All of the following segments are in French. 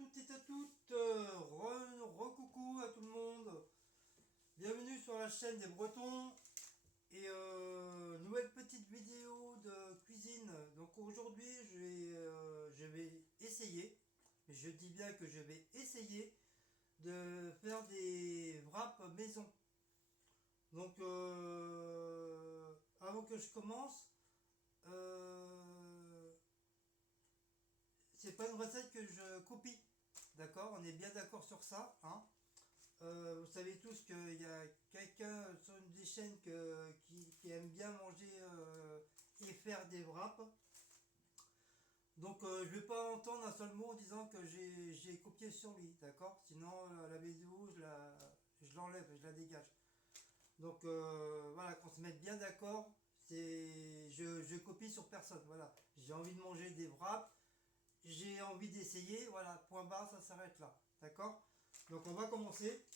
toutes et à toutes, coucou à tout le monde. Bienvenue sur la chaîne des Bretons et nouvelle petite vidéo de cuisine. Donc aujourd'hui je vais essayer, mais je dis bien que je vais essayer de faire des wraps maison. Donc avant que je commence, euh, c'est pas une recette que je copie, d'accord? On est bien d'accord sur ça, hein? Vous savez tous qu'il y a quelqu'un sur une des chaînes qui aime bien manger et faire des wraps. Donc je ne vais pas entendre un seul mot en disant que j'ai copié sur lui, d'accord? Sinon la vidéo je l'enlève, je la dégage. Donc voilà, qu'on se mette bien d'accord, je copie sur personne, voilà. J'ai envie de manger des wraps, j'ai envie d'essayer, voilà, point barre, ça s'arrête là, d'accord? Donc on va commencer.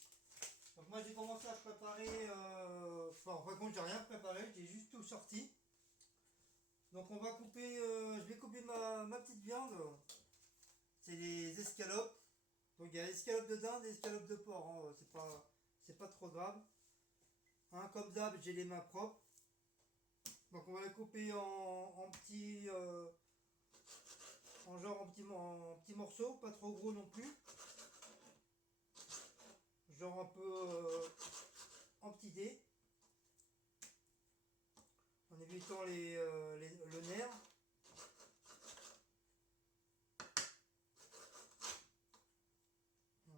Donc moi j'ai commencé à préparer, enfin par contre j'ai rien préparé, j'ai juste tout sorti. Donc on va couper, je vais couper ma petite viande, c'est les escalopes. Donc il y a escalopes de dinde et escalopes de porc, hein, c'est pas trop grave. Hein, comme d'hab j'ai les mains propres. Donc on va les couper en petits, en petits morceaux, pas trop gros non plus. Genre un peu en petits dés, en évitant le nerf.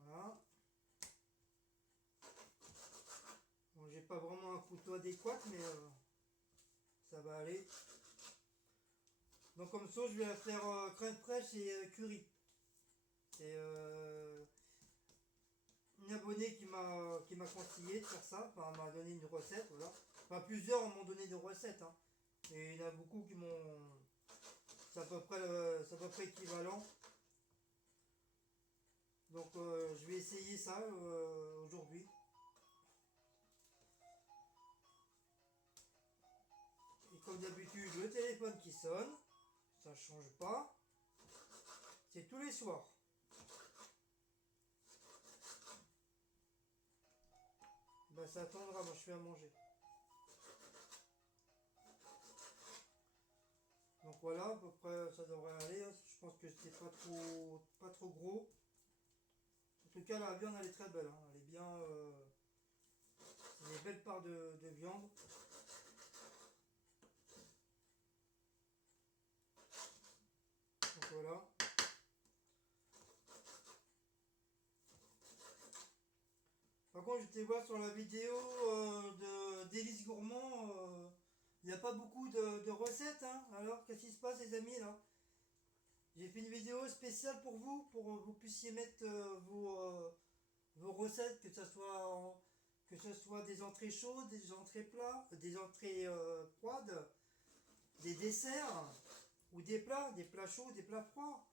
Voilà. Bon, j'ai pas vraiment un couteau adéquat, mais ça va aller. Donc comme ça, je vais la faire crème fraîche et curry. C'est une abonnée qui m'a conseillé de faire ça, enfin m'a donné une recette, voilà. Enfin plusieurs m'ont donné des recettes, hein. Et il y en a beaucoup qui m'ont. C'est à peu près équivalent. Donc je vais essayer ça aujourd'hui. Et comme d'habitude, le téléphone qui sonne, ça change pas. C'est tous les soirs. Ben ça attendra, moi je fais à manger. Donc voilà, à peu près ça devrait aller, hein. Je pense que c'est pas trop gros. En tout cas la viande elle est très belle, hein. Elle est bien. C'est des belles parts de viande. Donc voilà. Par contre je te vois sur la vidéo de d'Élise Gourmand, il n'y a pas beaucoup de recettes, hein. Alors qu'est-ce qui se passe les amis là? J'ai fait une vidéo spéciale pour vous, pour que vous puissiez mettre vos recettes, que ce soit des entrées chaudes, des entrées plats, des entrées froides, des desserts ou des plats chauds, des plats froids.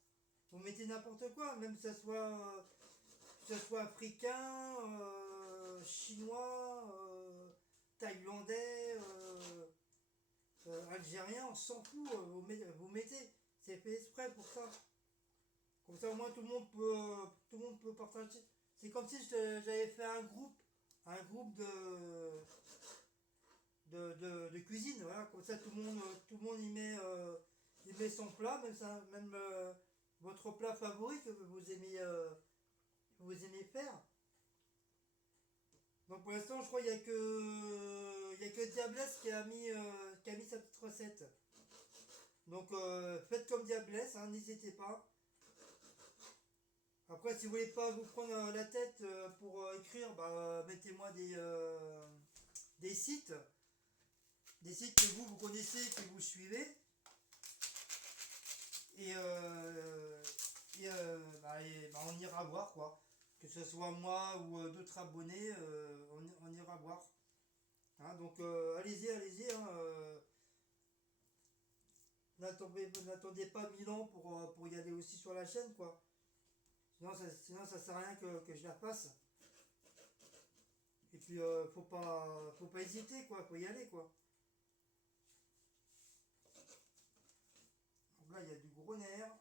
Vous mettez n'importe quoi, même que ce soit africain, chinois, thaïlandais, algérien, on s'en fout, vous mettez. C'est fait exprès pour ça. Comme ça au moins tout le monde peut partager. C'est comme si j'avais fait un groupe de cuisine, voilà. Comme ça tout le monde y met son plat, même votre plat favori que vous aimez faire. Donc pour l'instant je crois qu'il y a que Diablesse qui a mis sa petite recette. Donc faites comme Diablesse, hein, n'hésitez pas. Après, si vous voulez pas vous prendre la tête pour écrire, bah, mettez-moi des sites. Des sites que vous connaissez, que vous suivez. Et, on ira voir quoi. Que ce soit moi ou d'autres abonnés, on ira voir. Hein, donc allez-y, hein, n'attendez pas 1000 ans pour y aller aussi sur la chaîne quoi. Sinon ça sert à rien que je la fasse. Et puis faut pas hésiter quoi, faut y aller quoi. Donc là il y a du gros nerf.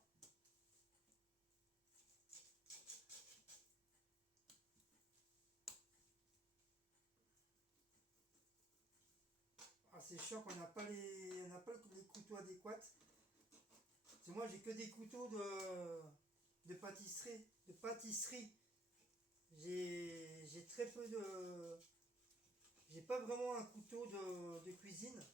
c'est chiant quand on n'a pas les couteaux adéquats. Parce que moi j'ai que des couteaux de pâtisserie. J'ai très peu de. J'ai pas vraiment un couteau de cuisine.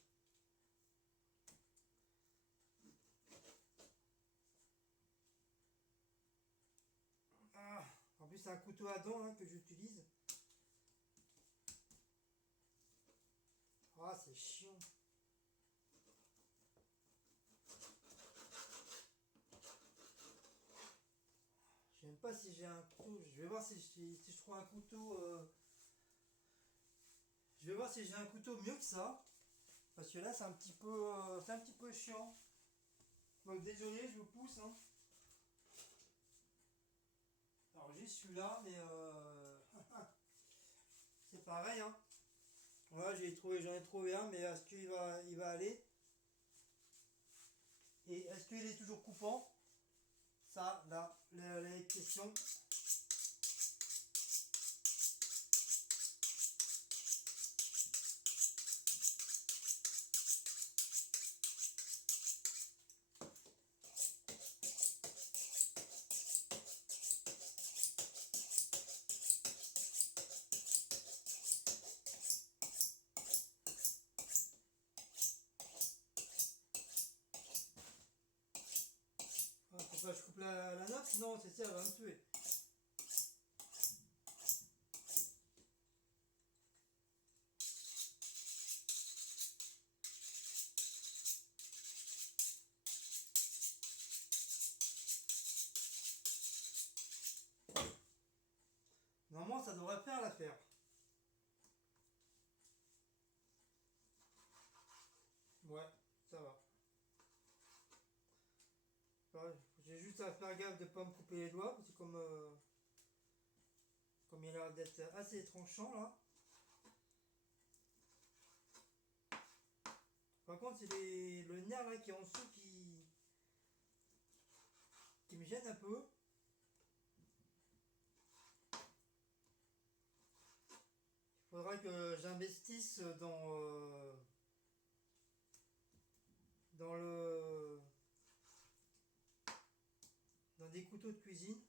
Ah, en plus c'est un couteau à dents hein, que j'utilise. Ah c'est chiant. Je sais même pas si j'ai un couteau. Je vais voir si je trouve un couteau. Je vais voir si j'ai un couteau mieux que ça. Parce que là c'est un petit peu chiant. Donc désolé, je vous pousse. Hein. Alors j'ai celui-là, mais c'est pareil. Hein. Voilà, j'en ai trouvé un, mais est-ce il va aller? Et est-ce qu'il est toujours coupant? Ça, là, la question. Ah, faut pas que je coupe la note, sinon c'est ça, elle va me tuer. Normalement, ça devrait faire l'affaire. Ouais, ça va. Ouais, j'ai juste à faire gaffe de ne pas me couper les doigts, parce que comme il a l'air d'être assez tranchant là. Par contre, c'est le nerf là qui est en dessous qui me gêne un peu. Il faudra que j'investisse dans le dans des couteaux de cuisine.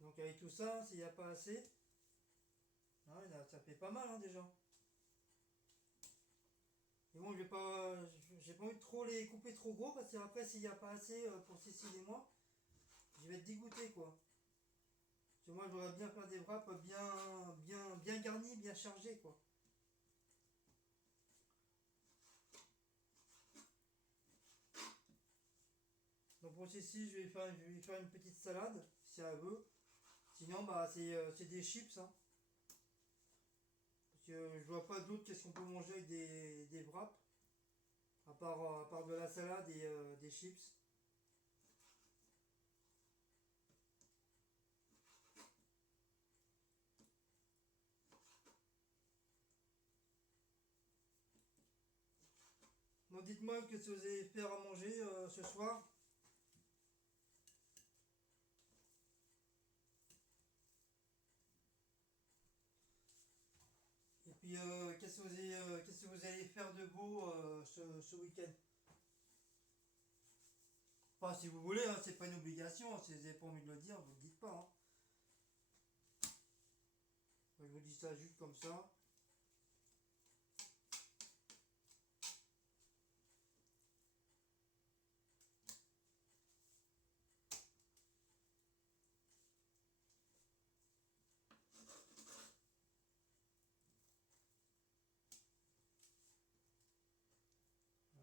Donc avec tout ça, s'il n'y a pas assez, ouais, là, ça fait pas mal hein, déjà. Et bon, j'ai pas envie de trop les couper trop gros parce que après s'il n'y a pas assez pour Cécile et moi, je vais être dégoûté quoi. Parce que moi je voudrais bien faire des wraps bien garnis, bien chargés quoi. Donc pour Cécile, je vais lui faire une petite salade si elle veut. Sinon bah c'est des chips hein. Parce que je vois pas d'autre qu'est-ce qu'on peut manger avec des wraps. À part de la salade et des chips. Donc dites-moi que si vous allez faire à manger ce soir. Et puis qu'est-ce que vous allez faire de beau ce week-end? Enfin si vous voulez, hein, c'est pas une obligation, si vous n'avez pas envie de le dire, vous le dites pas. Hein. Je vous dis ça juste comme ça.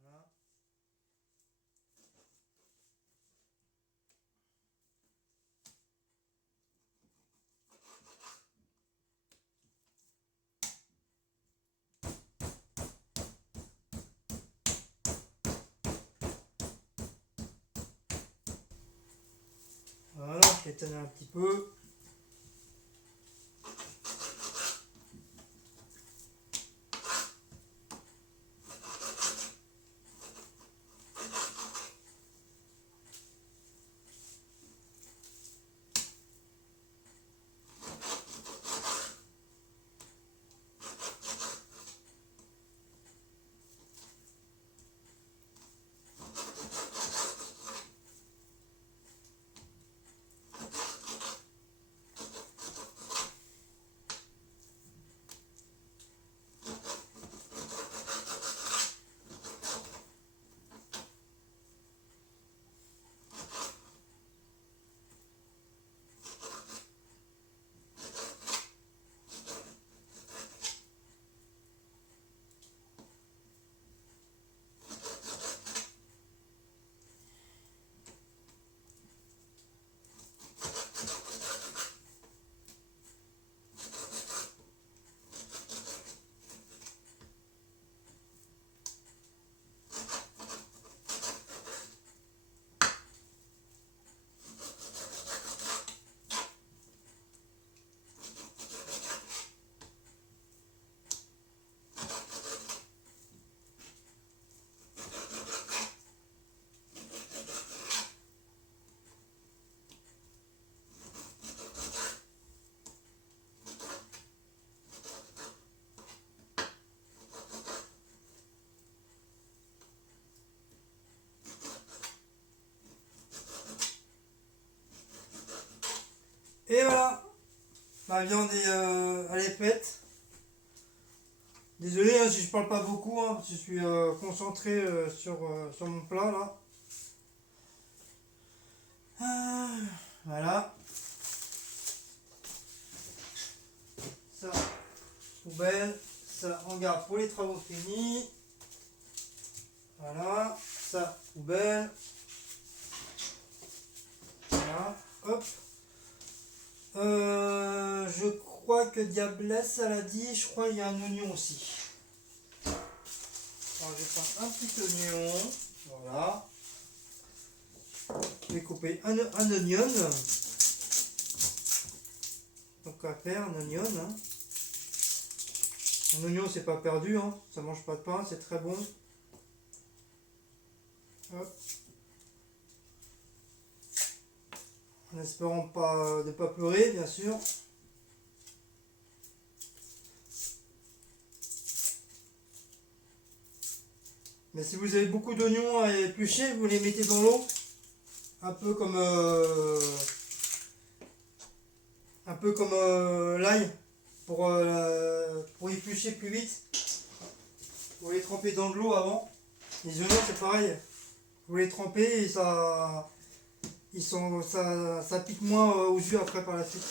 Voilà. Voilà, je vais étonner un petit peu. la viande est elle est faite. Désolé hein, si je parle pas beaucoup, hein, parce que je suis concentré sur mon plat là. Ah, voilà. Ça, poubelle. Ça, on garde pour les travaux finis. Voilà. Ça, poubelle. Voilà. Hop. Je crois que Diablesse, elle a dit, je crois qu'il y a un oignon aussi. Alors je vais prendre un petit oignon. Voilà. Je vais couper un oignon. Donc à faire un oignon. Hein. Un oignon c'est pas perdu, hein. Ça mange pas de pain, c'est très bon. Hop. En espérant pas de pas pleurer bien sûr. Mais si vous avez beaucoup d'oignons à éplucher, vous les mettez dans l'eau. Un peu comme l'ail pour éplucher plus vite. Vous les trempez dans de l'eau avant. Les oignons c'est pareil. Vous les trempez et ça pique moins aux yeux après par la suite.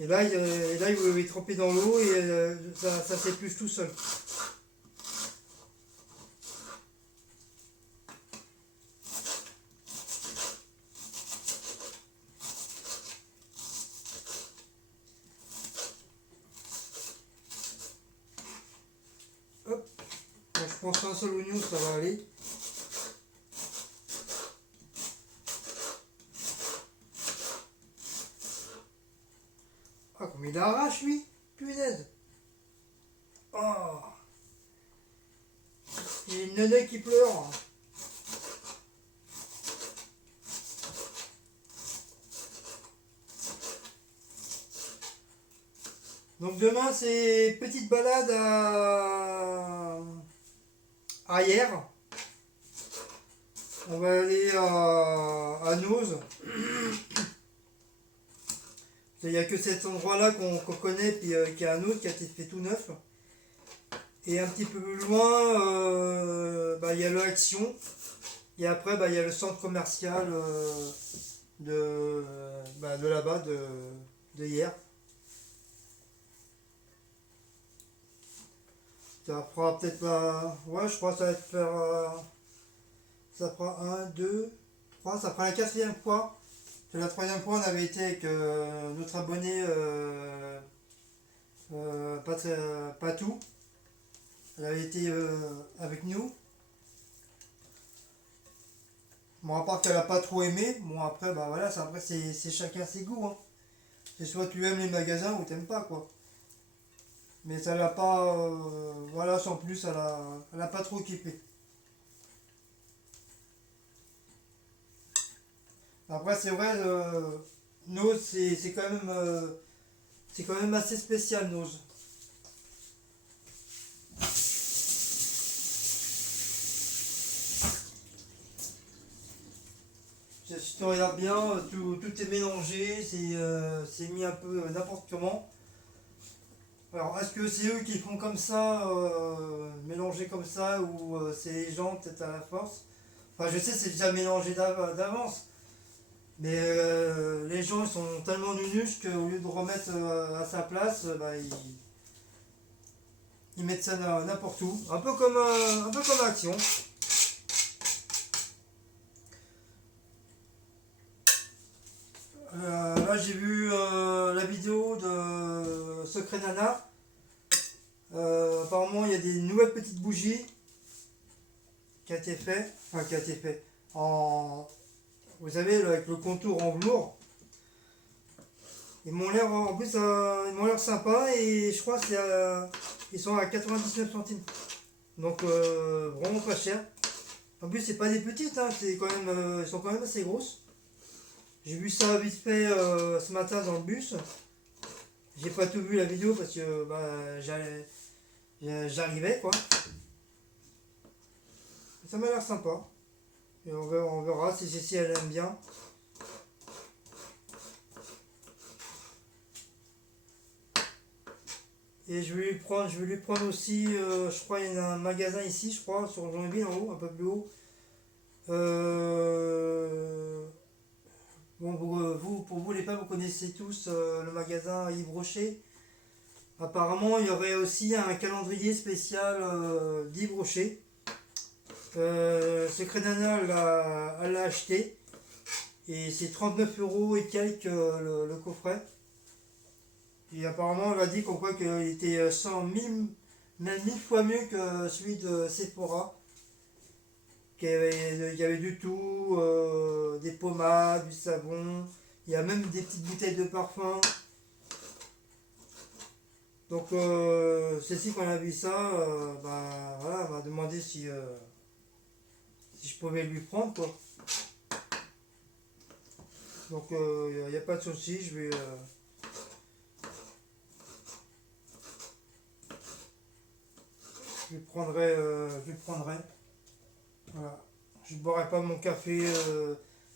Et là, vous les trempez dans l'eau et ça s'épluche tout seul. Hop. Bon, je pense qu'un seul oignon, ça va aller. Ah, comme il arrache, lui. Punaise. Oh. Il y a une nana qui pleure. Donc demain, c'est petite balade à Hyères. On va aller à Noz. Il n'y a que cet endroit-là qu'on connaît, puis qu'il y a un autre qui a été fait tout neuf. Et un petit peu plus loin, il y a l'Action. Et après, il y a le centre commercial de là-bas, de Hyères. Ça fera peut-être pas. Ouais, je crois que ça va être faire. Ça fera 1, 2, 3. Ça fera la quatrième fois. La troisième fois, on avait été avec notre abonné Patou. Elle avait été avec nous. Bon, à part qu'elle a pas trop aimé. Bon, après, voilà, après c'est chacun ses goûts. Hein. C'est soit tu aimes les magasins ou t'aimes pas, quoi. Mais ça l'a pas. Voilà, sans plus, elle a pas trop kiffé. Après, c'est vrai, Noz, c'est quand même assez spécial, Noz. Si tu regardes bien, tout est mélangé, c'est mis un peu n'importe comment. Alors, est-ce que c'est eux qui font comme ça, mélanger comme ça, ou c'est les gens peut-être à la force? Enfin, je sais, c'est déjà mélangé d'avance. Mais les gens ils sont tellement nunuches qu'au lieu de remettre à sa place, ils mettent ça n'importe où. Un peu comme Action. Là j'ai vu la vidéo de Secret Nana. Apparemment il y a des nouvelles petites bougies qui a été fait. Enfin qui a été fait. Vous savez, avec le contour en velours. Ils m'ont l'air, en plus, ils m'ont l'air sympa et je crois qu'ils sont à 99 centimes. Donc vraiment pas cher. En plus, c'est pas des petites, hein, c'est quand même, elles sont quand même assez grosses. J'ai vu ça vite fait ce matin dans le bus. J'ai pas tout vu la vidéo parce que j'arrivais quoi. Ça m'a l'air sympa. Et on verra si Jessie elle aime bien. Et je vais lui prendre aussi, je crois il y a un magasin ici, je crois, sur Joinville en haut, un peu plus haut. Euh, bon, pour vous les pas, vous connaissez tous le magasin Yves Rocher. Apparemment, il y aurait aussi un calendrier spécial d'Yves Rocher. Secret Nana elle l'a acheté. Et c'est 39 euros et quelques le coffret. Et apparemment, elle a dit qu'on croit qu'il était 100 000, même 1000 fois mieux que celui de Sephora. Il y avait du tout, des pommades, du savon. Il y a même des petites bouteilles de parfum. Donc, celle-ci, quand elle a vu ça, bah, voilà, elle m'a demandé si je pouvais lui prendre, quoi. Donc, il n'y a pas de souci, je lui prendrai. Je lui prendrai. Voilà. Je ne boirai pas mon café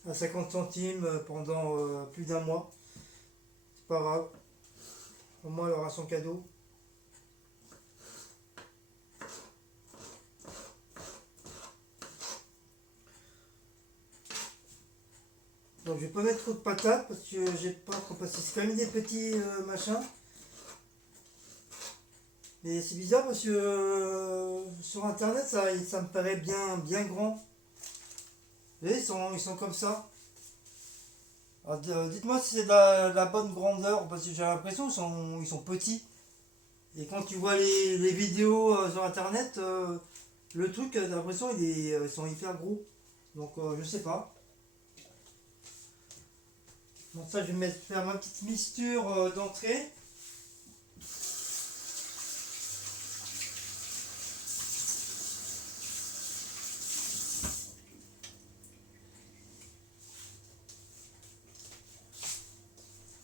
à 50 centimes pendant plus d'un mois. C'est pas grave. Au moins, elle aura son cadeau. Donc, je vais pas mettre trop de patates parce que j'ai pas trop passé. C'est quand même des petits machins. Mais c'est bizarre parce que sur internet, ça me paraît bien grand. Vous voyez, ils sont comme ça. Alors, dites-moi si c'est de la bonne grandeur parce que j'ai l'impression qu'ils sont petits. Et quand tu vois les vidéos sur internet, le truc, t'as l'impression ils sont hyper gros. Donc je sais pas. Donc ça, je vais faire ma petite mixture d'entrée.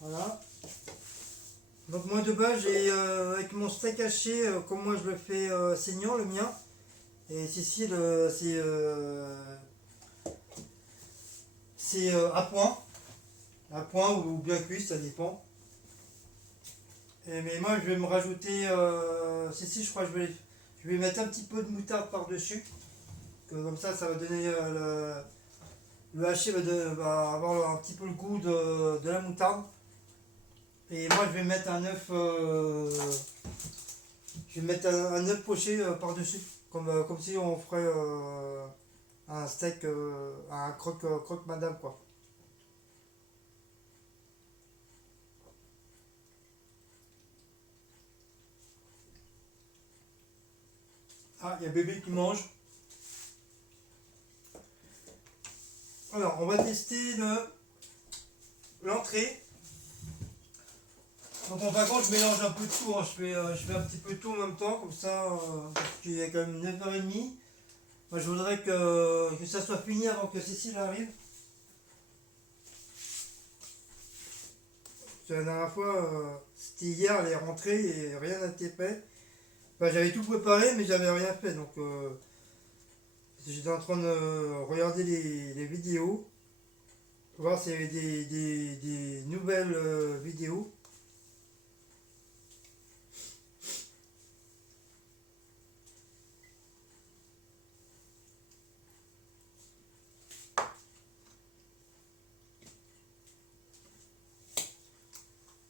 Voilà. Donc moi de base, j'ai avec mon steak haché, comme moi je le fais saignant, le mien. Et Cécile, c'est à point ou bien cuit, ça dépend. Mais moi, je vais me rajouter. Si, je crois que je vais mettre un petit peu de moutarde par-dessus. Comme ça va donner. Le haché va avoir un petit peu le goût de la moutarde. Et moi, je vais mettre un œuf. Je vais mettre un œuf poché par-dessus. Comme si on ferait un steak, un croque madame, quoi. Ah, il y a bébé qui mange. Alors, on va tester l'entrée. Donc en fin de compte, je mélange un peu de tout, hein. Je fais un petit peu de tout en même temps, comme ça, parce qu'il est quand même 9h30. Moi, je voudrais que ça soit fini avant que Cécile arrive. Parce que la dernière fois, c'était hier, elle est rentrée et rien n'a été fait. Enfin, j'avais tout préparé, mais j'avais rien fait. Donc, j'étais en train de regarder les vidéos, voir s'il y avait des nouvelles vidéos.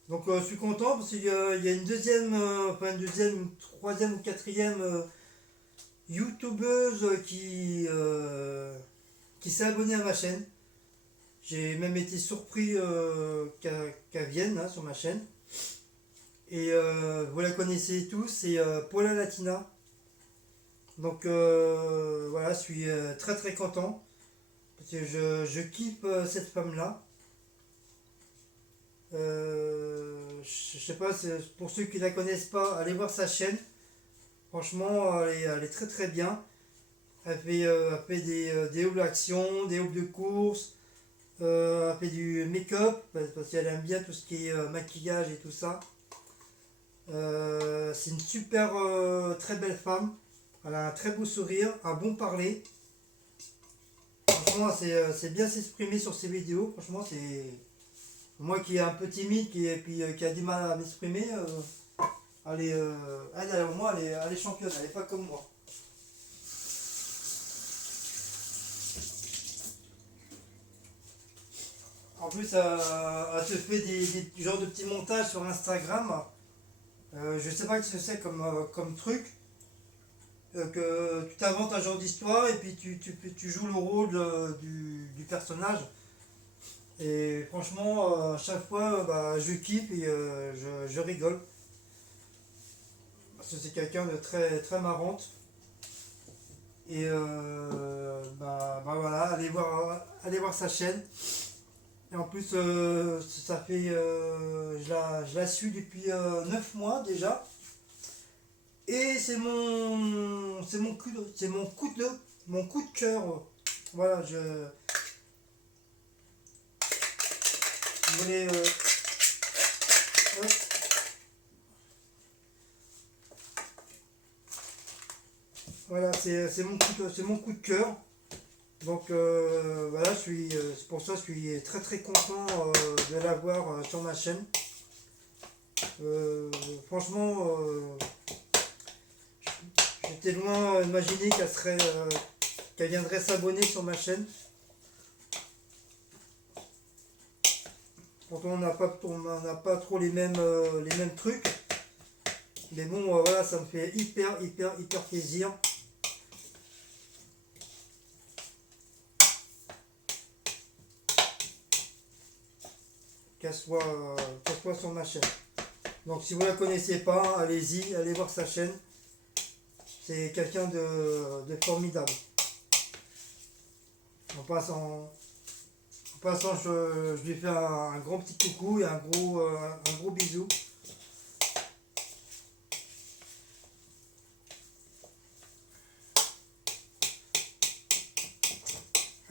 Donc je suis content parce qu'il y a une deuxième, enfin une deuxième, une troisième ou quatrième youtubeuse qui s'est abonnée à ma chaîne. J'ai même été surpris qu'elle vienne là, sur ma chaîne. Et vous la connaissez tous, c'est Paula Latina. Donc voilà, je suis très très content parce que je kiffe cette femme-là. Je sais pas, pour ceux qui la connaissent pas, allez voir sa chaîne. Franchement, elle est très très bien. Elle fait des hauts d'actions, des hauts de course. Elle fait du make-up parce qu'elle aime bien tout ce qui est maquillage et tout ça. C'est une super très belle femme. Elle a un très beau sourire, un bon parler. Franchement, c'est bien s'exprimer sur ses vidéos. Franchement, c'est moi qui est un peu timide et puis qui a du mal à m'exprimer. Elle, au moins, elle est championne, elle est pas comme moi. En plus, elle te fait des genres de petits montages sur Instagram. Je sais pas ce que c'est comme truc. Que tu t'inventes un genre d'histoire et puis tu joues le rôle du personnage. Et franchement, à chaque fois, bah, je kiffe et je rigole. Parce que c'est quelqu'un de très, très marrante. Et bah voilà, allez voir sa chaîne. Et en plus, ça fait, je la suis depuis 9 mois déjà. Et mon coup de cœur. Voilà, je voulais, hop, voilà, c'est mon coup de cœur. Donc voilà, c'est pour ça que je suis très très content de l'avoir sur ma chaîne. Euh, Franchement, j'étais loin d'imaginer qu'elle viendrait s'abonner sur ma chaîne. Pourtant on n'a pas trop les mêmes trucs. Mais bon, voilà, ça me fait hyper plaisir. Qu'elle soit sur ma chaîne. Donc si vous ne la connaissez pas, allez-y, allez voir sa chaîne. C'est quelqu'un de formidable. En passant, je lui fais un grand petit coucou et un gros bisou.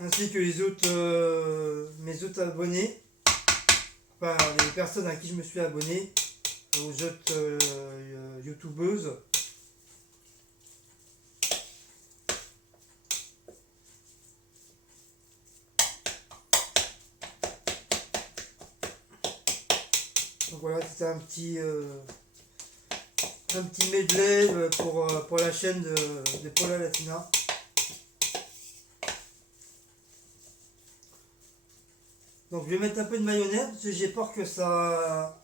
Ainsi que mes autres abonnés, enfin les personnes à qui je me suis abonné, aux autres youtubeuses. Donc voilà, c'était un petit medley pour la chaîne de Paula Latina. Donc je vais mettre un peu de mayonnaise parce que j'ai peur que ça.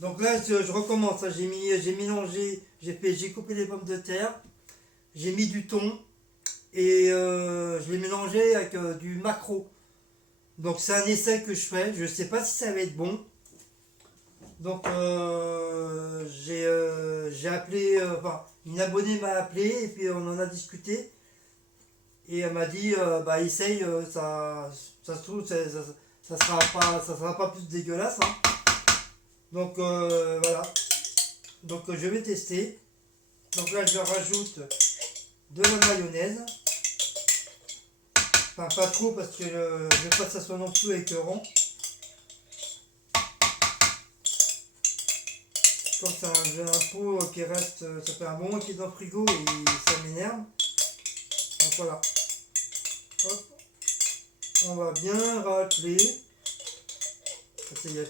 Donc là je recommence, hein. J'ai mélangé, j'ai coupé les pommes de terre, j'ai mis du thon et je l'ai mélangé avec du maquereau. Donc c'est un essai que je fais, je sais pas si ça va être bon. Donc j'ai appelé, enfin une abonnée m'a appelé et puis on en a discuté et elle m'a dit bah essaye, ça se trouve ça sera pas plus dégueulasse, hein. Donc voilà, donc je vais tester. Donc là je rajoute de la mayonnaise, enfin pas trop parce que je veux pas que ça soit non plus écœurant. Comme j'ai un pot qui reste, ça fait un bon moment qu'il est dans le frigo et ça m'énerve. Donc voilà. Hop. On va bien racler. Il y a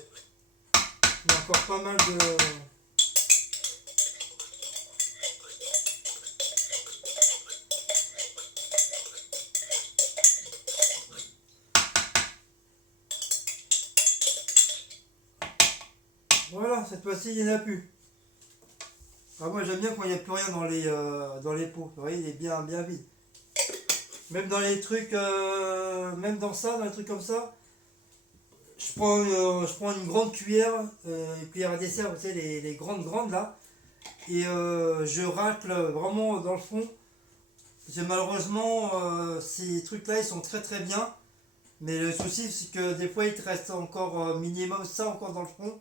encore pas mal de. Voilà, cette fois-ci il n'y en a plus. Ah, moi j'aime bien quand il n'y a plus rien dans les pots. Vous voyez, il est bien vide. Même dans les trucs, même dans les trucs comme ça, je prends une grande cuillère, une cuillère à dessert, vous savez, les grandes là, et je racle vraiment dans le fond. Parce que malheureusement, ces trucs-là, ils sont très très bien. Mais le souci, c'est que des fois, il te reste encore minimum ça encore dans le fond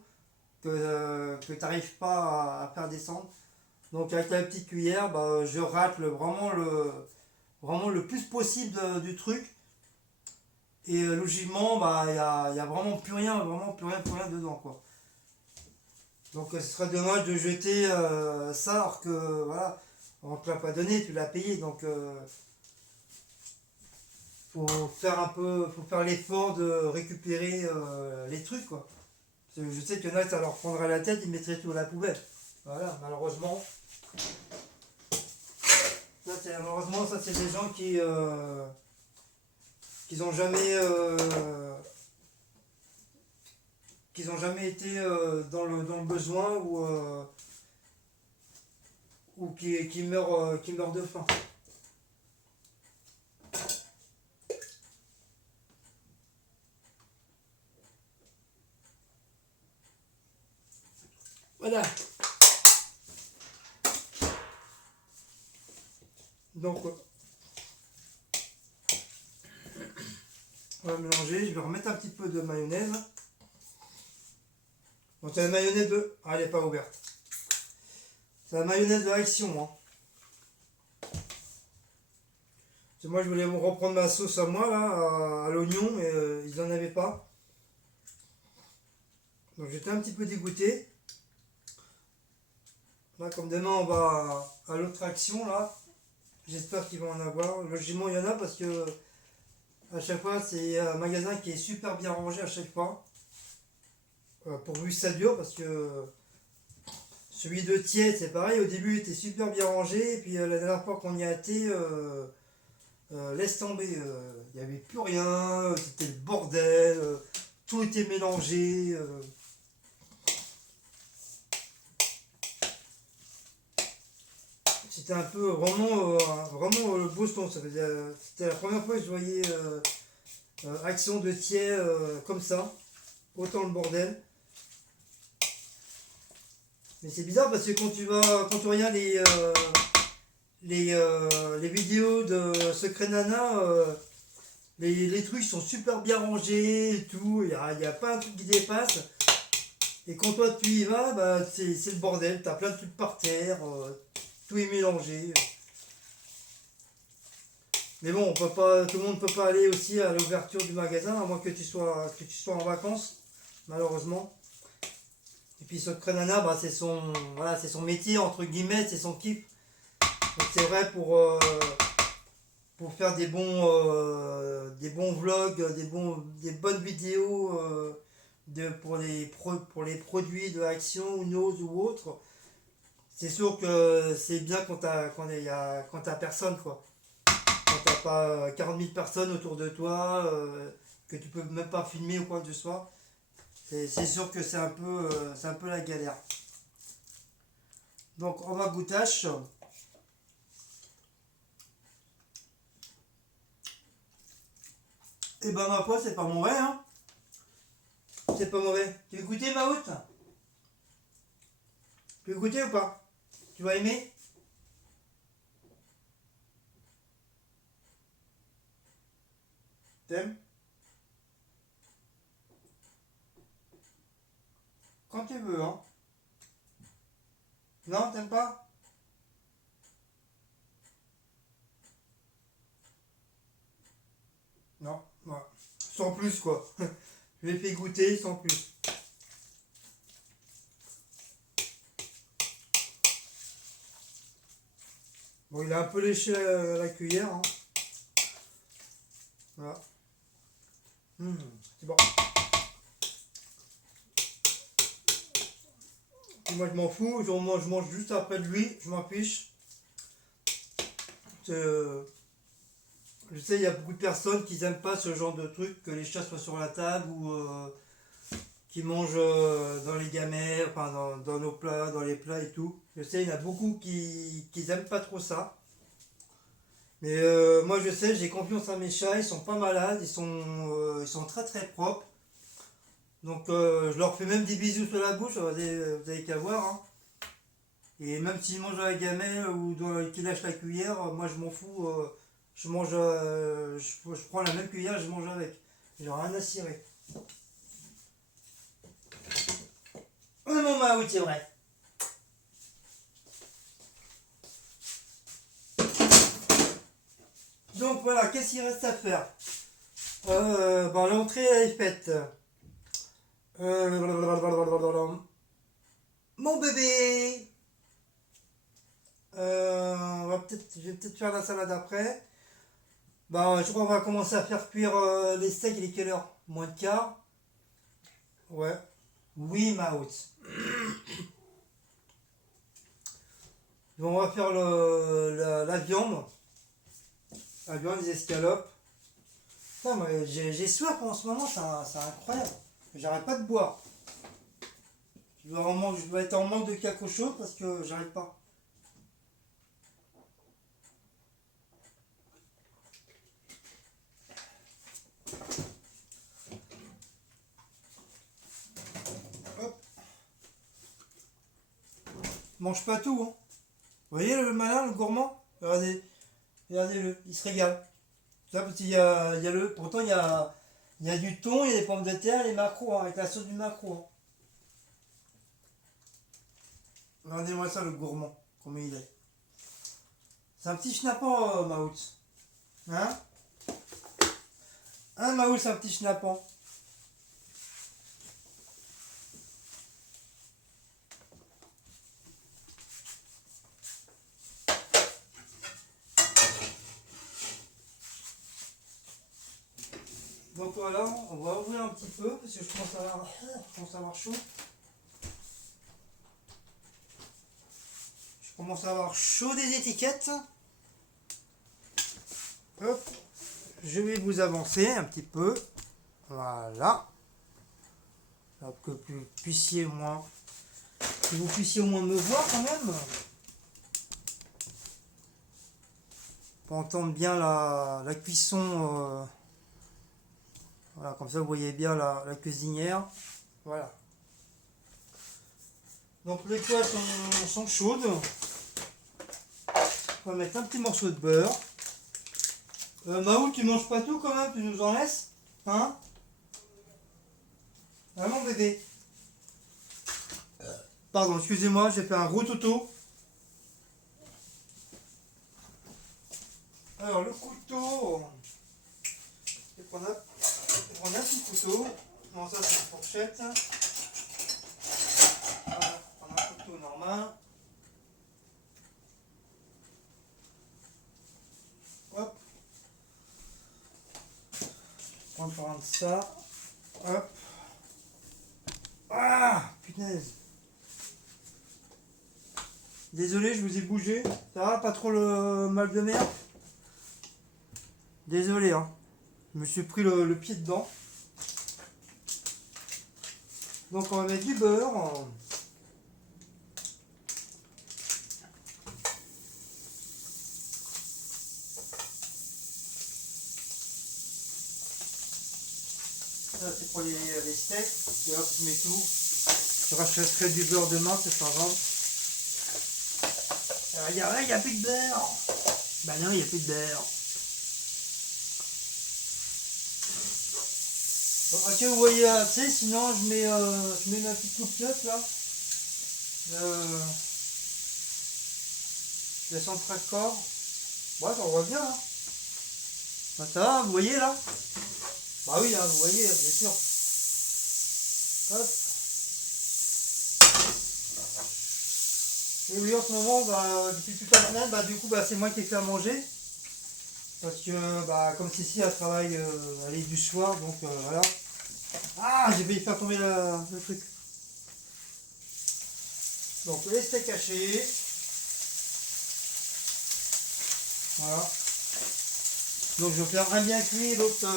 que tu n'arrives pas à faire descendre. Donc avec la petite cuillère, bah, je racle vraiment le plus possible du truc. Et logiquement, bah, y a vraiment plus rien dedans, quoi. Donc ce serait dommage de jeter ça alors que voilà, on ne te l'a pas donné, tu l'as payé. Donc faut faire l'effort de récupérer les trucs, quoi. Parce que je sais qu'il y en a, ça leur prendrait la tête, ils mettraient tout à la poubelle. Voilà, malheureusement. Malheureusement, ça c'est des gens qui n'ont jamais, été dans le besoin ou qui meurent de faim. Voilà. Donc, on va mélanger. Je vais remettre un petit peu de mayonnaise. Donc, c'est la mayonnaise de... Ah, elle n'est pas ouverte. C'est la mayonnaise de Action. Hein. Moi, je voulais reprendre ma sauce à moi, là, à l'oignon, mais ils n'en avaient pas. Donc, j'étais un petit peu dégoûté. Là, comme demain, on va à l'autre Action, là. J'espère qu'ils vont en avoir. Logiquement, il y en a parce que à chaque fois, c'est un magasin qui est super bien rangé à chaque fois. Pourvu que ça dure, parce que celui de Thiers, c'est pareil. Au début, il était super bien rangé. Et puis la dernière fois qu'on y a été, laisse tomber. Il n'y avait plus rien. C'était le bordel. Tout était mélangé. C'était un peu vraiment le Boston. C'était la première fois que je voyais Action de Thiers comme ça. Autant le bordel. Mais c'est bizarre parce que quand tu regardes les vidéos de Secret Nana, les trucs sont super bien rangés et tout. Il n'y a pas un truc qui dépasse. Et quand toi tu y vas, bah, c'est le bordel. T'as plein de trucs par terre. Tout est mélangé. Mais bon, tout le monde ne peut pas aller aussi à l'ouverture du magasin, à moins que tu sois en vacances, malheureusement. Et puis Secret Nana, bah, c'est son métier, entre guillemets, c'est son kiff. Donc c'est vrai pour faire des bons vlogs, des bonnes vidéos pour les produits de Action ou Nose ou autres. C'est sûr que c'est bien quand t'as personne, quoi. Quand t'as pas 40 000 personnes autour de toi, que tu peux même pas filmer ou quoi que ce soit. C'est sûr que c'est un peu la galère. Donc on va goûtage. Et ben ma foi, c'est pas mauvais, hein. C'est pas mauvais. Tu veux goûter, Maout? Tu veux goûter ou pas? Tu vas aimer? T'aimes? Quand tu veux, hein. Non, t'aimes pas? Non, ouais. Sans plus, quoi. Je l'ai fait goûter sans plus. Bon, il a un peu léché la cuillère, hein. Voilà. C'est bon. Et moi, je m'en fous. Je mange juste après de lui. Je m'en fiche. Je sais, il y a beaucoup de personnes qui n'aiment pas ce genre de truc, que les chats soient sur la table ou qui mangent dans les gamelles, enfin dans nos plats, dans les plats et tout. Je sais, il y en a beaucoup qui n'aiment pas trop ça. Mais moi, je sais, j'ai confiance en mes chats, ils sont pas malades, ils sont très très propres. Donc, je leur fais même des bisous sur la bouche, vous avez qu'à voir. Hein. Et même s'ils mangent à la gamelle ou qu'ils lâchent la cuillère, moi je m'en fous. Je mange, je prends la même cuillère, je mange avec. J'ai rien à cirer. Oh mon Maout, c'est vrai. Donc voilà, qu'est-ce qu'il reste à faire? Bon, l'entrée elle est faite. Mon bébé. Je vais peut-être faire la salade après. Bah, je crois qu'on va commencer à faire cuire les steaks. Il est quelle heure? Moins de quart. Ouais. Oui, Maout. On va faire la viande. La viande, les escalopes. Putain, moi, j'ai soif en ce moment, c'est incroyable. J'arrête pas de boire. Je dois être en manque de quelque chose parce que j'arrête pas. Hop. Mange pas tout, hein. Vous voyez le malin, le gourmand? Regardez-le, il se régale. Ça, parce qu'il y a le. Pourtant, il y a du thon, il y a des pommes de terre, les macros, hein, avec la sauce du macro, hein. Regardez-moi ça, le gourmand, comment il est. C'est un petit schnappant, Maout. Hein? Hein, Maout, c'est un petit schnappant. Donc voilà, on va ouvrir un petit peu parce que je commence à avoir chaud. Je commence à avoir chaud des étiquettes. Hop, je vais vous avancer un petit peu. Voilà. Hop, que vous puissiez au moins me voir quand même. Pour entendre bien la cuisson. Voilà, comme ça vous voyez bien la cuisinière. Voilà. Donc les poêles sont chaudes. On va mettre un petit morceau de beurre. Maou, tu manges pas tout quand même, tu nous en laisses? Hein? Ah mon bébé. Pardon, excusez-moi, j'ai fait un gros toto. Alors le couteau. Je vais prendre un petit couteau. Bon, ça c'est une fourchette. Voilà, prendre un couteau normal. Hop. On va prendre ça. Hop. Ah, punaise. Désolé, je vous ai bougé. Ça va, pas trop le mal de mer? Désolé, hein. Je me suis pris le pied dedans. Donc on va mettre du beurre. Ça c'est pour les steaks. Et hop, je mets tout. Je rachèterai du beurre demain, c'est pas grave. Il n'y a plus de beurre. Bah non, il n'y a plus de beurre. Bon, ok, vous voyez assez, sinon je mets ma petite coupiote là. Je laisse en corps. Ouais, ça voit bien. Hein. Bah, ça va, vous voyez là? Bah oui, hein, vous voyez, bien sûr. Hop. Et oui, en ce moment, depuis toute la semaine, du coup, c'est moi qui ai fait à manger. Parce que, comme Cécile, elle travaille, elle est du soir, donc voilà. Ah, j'ai failli faire tomber le truc. Donc, les steaks hachés. Voilà. Donc, je vais faire un bien cuit, l'autre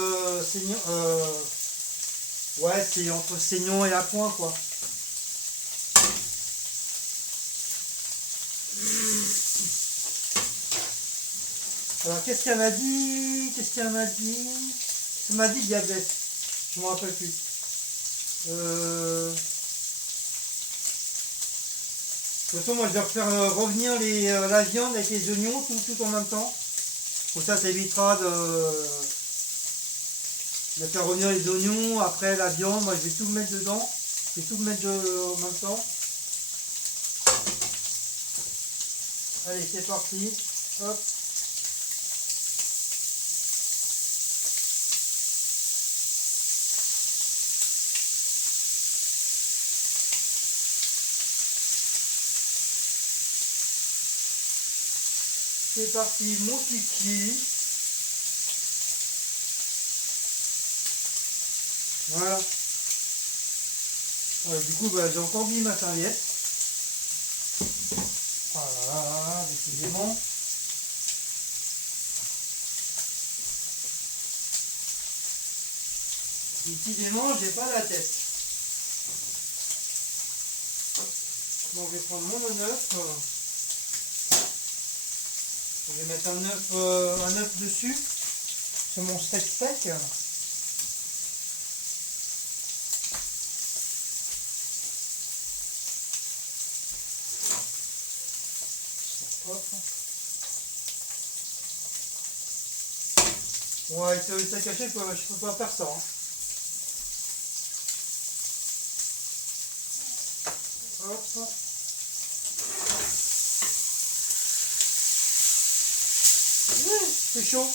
saignant. Ouais, c'est entre saignant et à point, quoi. Alors, qu'est-ce qu'elle m'a dit? Ça m'a dit diabète. Je ne me rappelle plus. De toute façon, moi, je vais refaire revenir la viande avec les oignons tout en même temps. Comme ça évitera de faire revenir les oignons. Après, la viande, moi, je vais tout mettre dedans. Je vais tout mettre en même temps. Allez, c'est parti. Hop. C'est parti, mon kiki. Voilà. Du coup, j'ai encore mis ma serviette. Voilà. Il est bon. Décidément, j'ai pas la tête. Donc je vais prendre mon œuf. Je vais mettre un œuf dessus sur mon steak. Hop. Ouais, avec le steak haché, je peux pas faire ça. Hein. Hop. C'est chaud.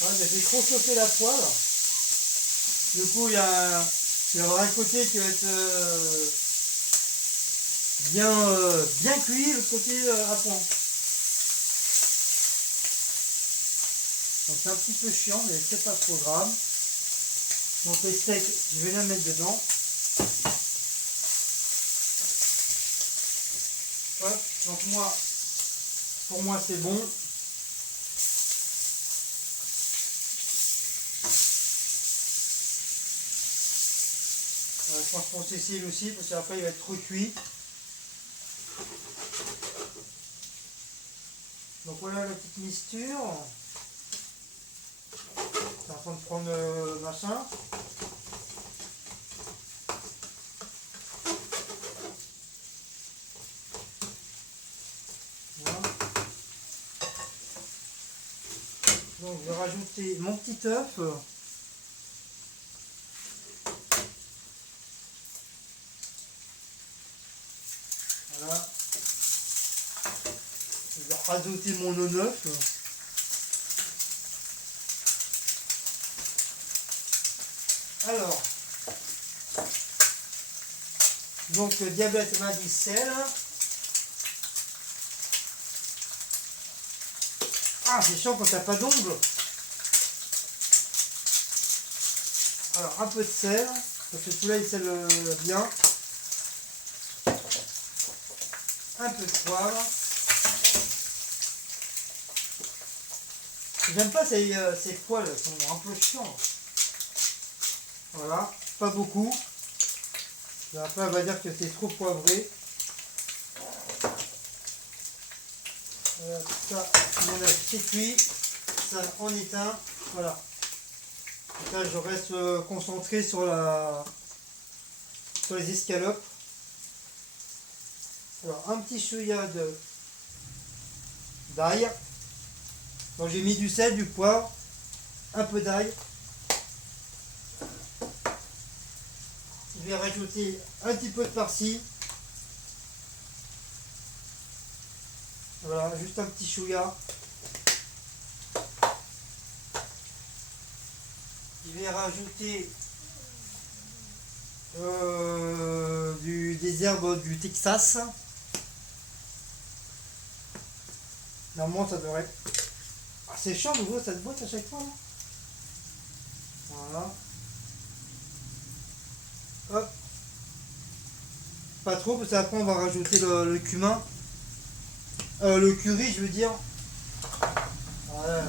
Ouais, j'ai fait trop chauffer la poêle. Du coup, il y aura un côté qui va être bien cuit, le côté à point. Donc c'est un petit peu chiant, mais c'est pas trop grave. Donc les steaks, je vais les mettre dedans. Hop, donc pour moi c'est bon. Je pense pour Cécile aussi, parce qu'après il va être trop cuit. Donc voilà la petite mixture. C'est en train de prendre machin. Voilà. Donc je vais rajouter mon petit œuf. Voilà. Je vais rajouter mon œuf. Alors, donc diabète m'a dit sel. Ah, c'est chiant quand t'as pas d'ongles. Alors, un peu de sel, parce que celui-là il scelle bien. Un peu de poivre. J'aime pas ces poils, ils sont un peu chiants. Voilà, pas beaucoup. Et après, on va dire que c'est trop poivré. Ça, mon œuf c'est cuit. Ça, on éteint. Voilà. Donc là, je reste concentré sur les escalopes. Alors, un petit chouïa d'ail. Donc, j'ai mis du sel, du poivre, un peu d'ail. Je vais rajouter un petit peu de farci. Voilà, juste un petit chouïa. Je vais rajouter des herbes du Texas. Normalement, ça devrait. Ah, c'est chiant d'ouvrir cette boîte à chaque fois. Là. Voilà. Hop. Pas trop, parce qu'après, on va rajouter le cumin. Le curry, je veux dire. Voilà.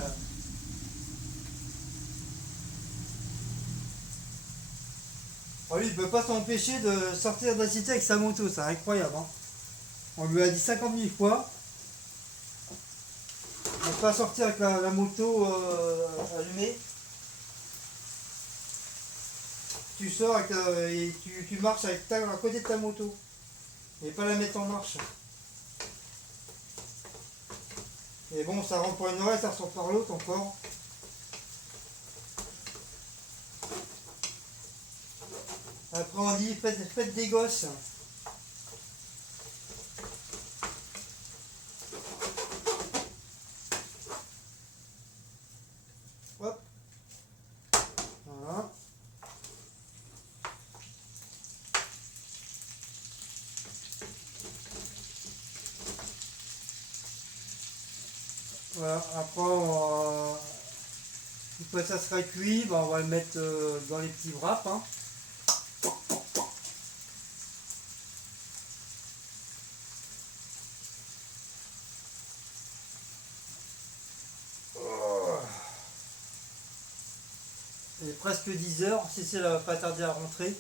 Oh, lui, il peut pas s'empêcher de sortir de la cité avec sa moto, c'est incroyable. Hein. On lui a dit 50 000 fois. On ne peut pas sortir avec la moto allumée. Tu sors avec, et tu marches avec à côté de ta moto. Et pas la mettre en marche. Et bon, ça rentre par une oreille, ça ressort par l'autre encore. Après on dit faites des gosses. Hop. Voilà. Voilà, après, une fois que ça sera cuit, bah, on va le mettre dans les petits wraps, hein. Oh. Il est presque 10 heures, si c'est va pas tarder à rentrer.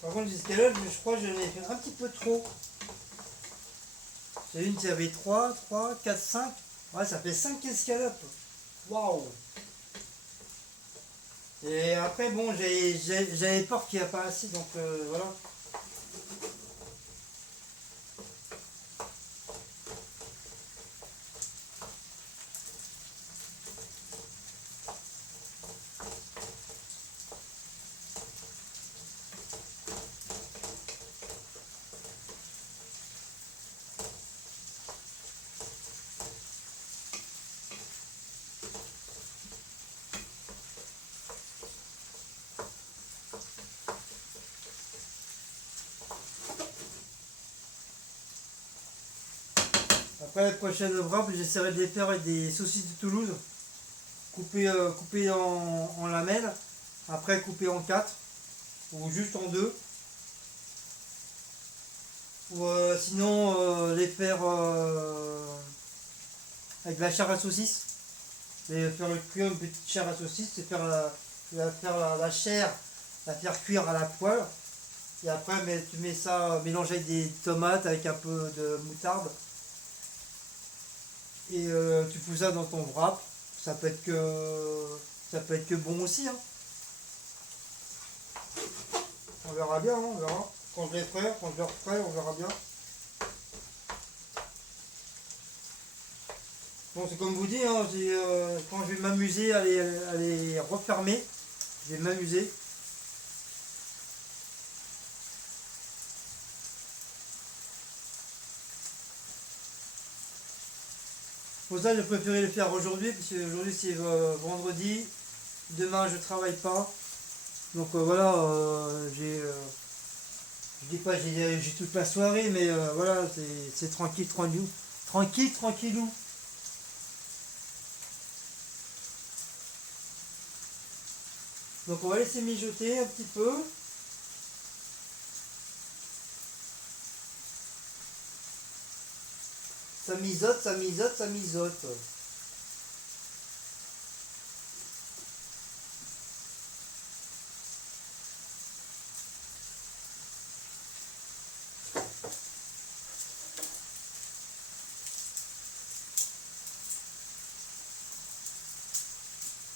Par contre, jusqu'à là, je crois que j'en ai fait un petit peu trop. J'ai une, il y avait 3, 4, 5. Ouais, ça fait 5 escalopes. Waouh! Et après, bon, j'avais peur qu'il n'y a pas assez, donc voilà. Après, la prochaine wrap, j'essaierai de les faire avec des saucisses de Toulouse, coupées en lamelles, après coupées en 4 ou juste en 2. Ou sinon, les faire avec la chair à saucisse. Et faire cuire une petite chair à saucisse, c'est faire la chair, la faire cuire à la poêle. Et après, tu mets ça mélangé avec des tomates, avec un peu de moutarde. Et tu pousses ça dans ton wrap. Ça peut être que bon aussi, hein. On verra bien, hein, on verra. Quand je les ferai, quand je le referai, on verra bien. Bon, c'est comme vous dites, hein, quand je vais m'amuser à les refermer, je vais m'amuser. Pour ça, j'ai préféré le faire aujourd'hui, parce qu'aujourd'hui c'est vendredi. Demain, je travaille pas. Donc voilà, je dis pas j'ai toute la soirée, mais voilà, c'est tranquille, tranquillou. Tranquille, tranquillou. Donc on va laisser mijoter un petit peu. Ça mijote, ça mijote, ça mijote.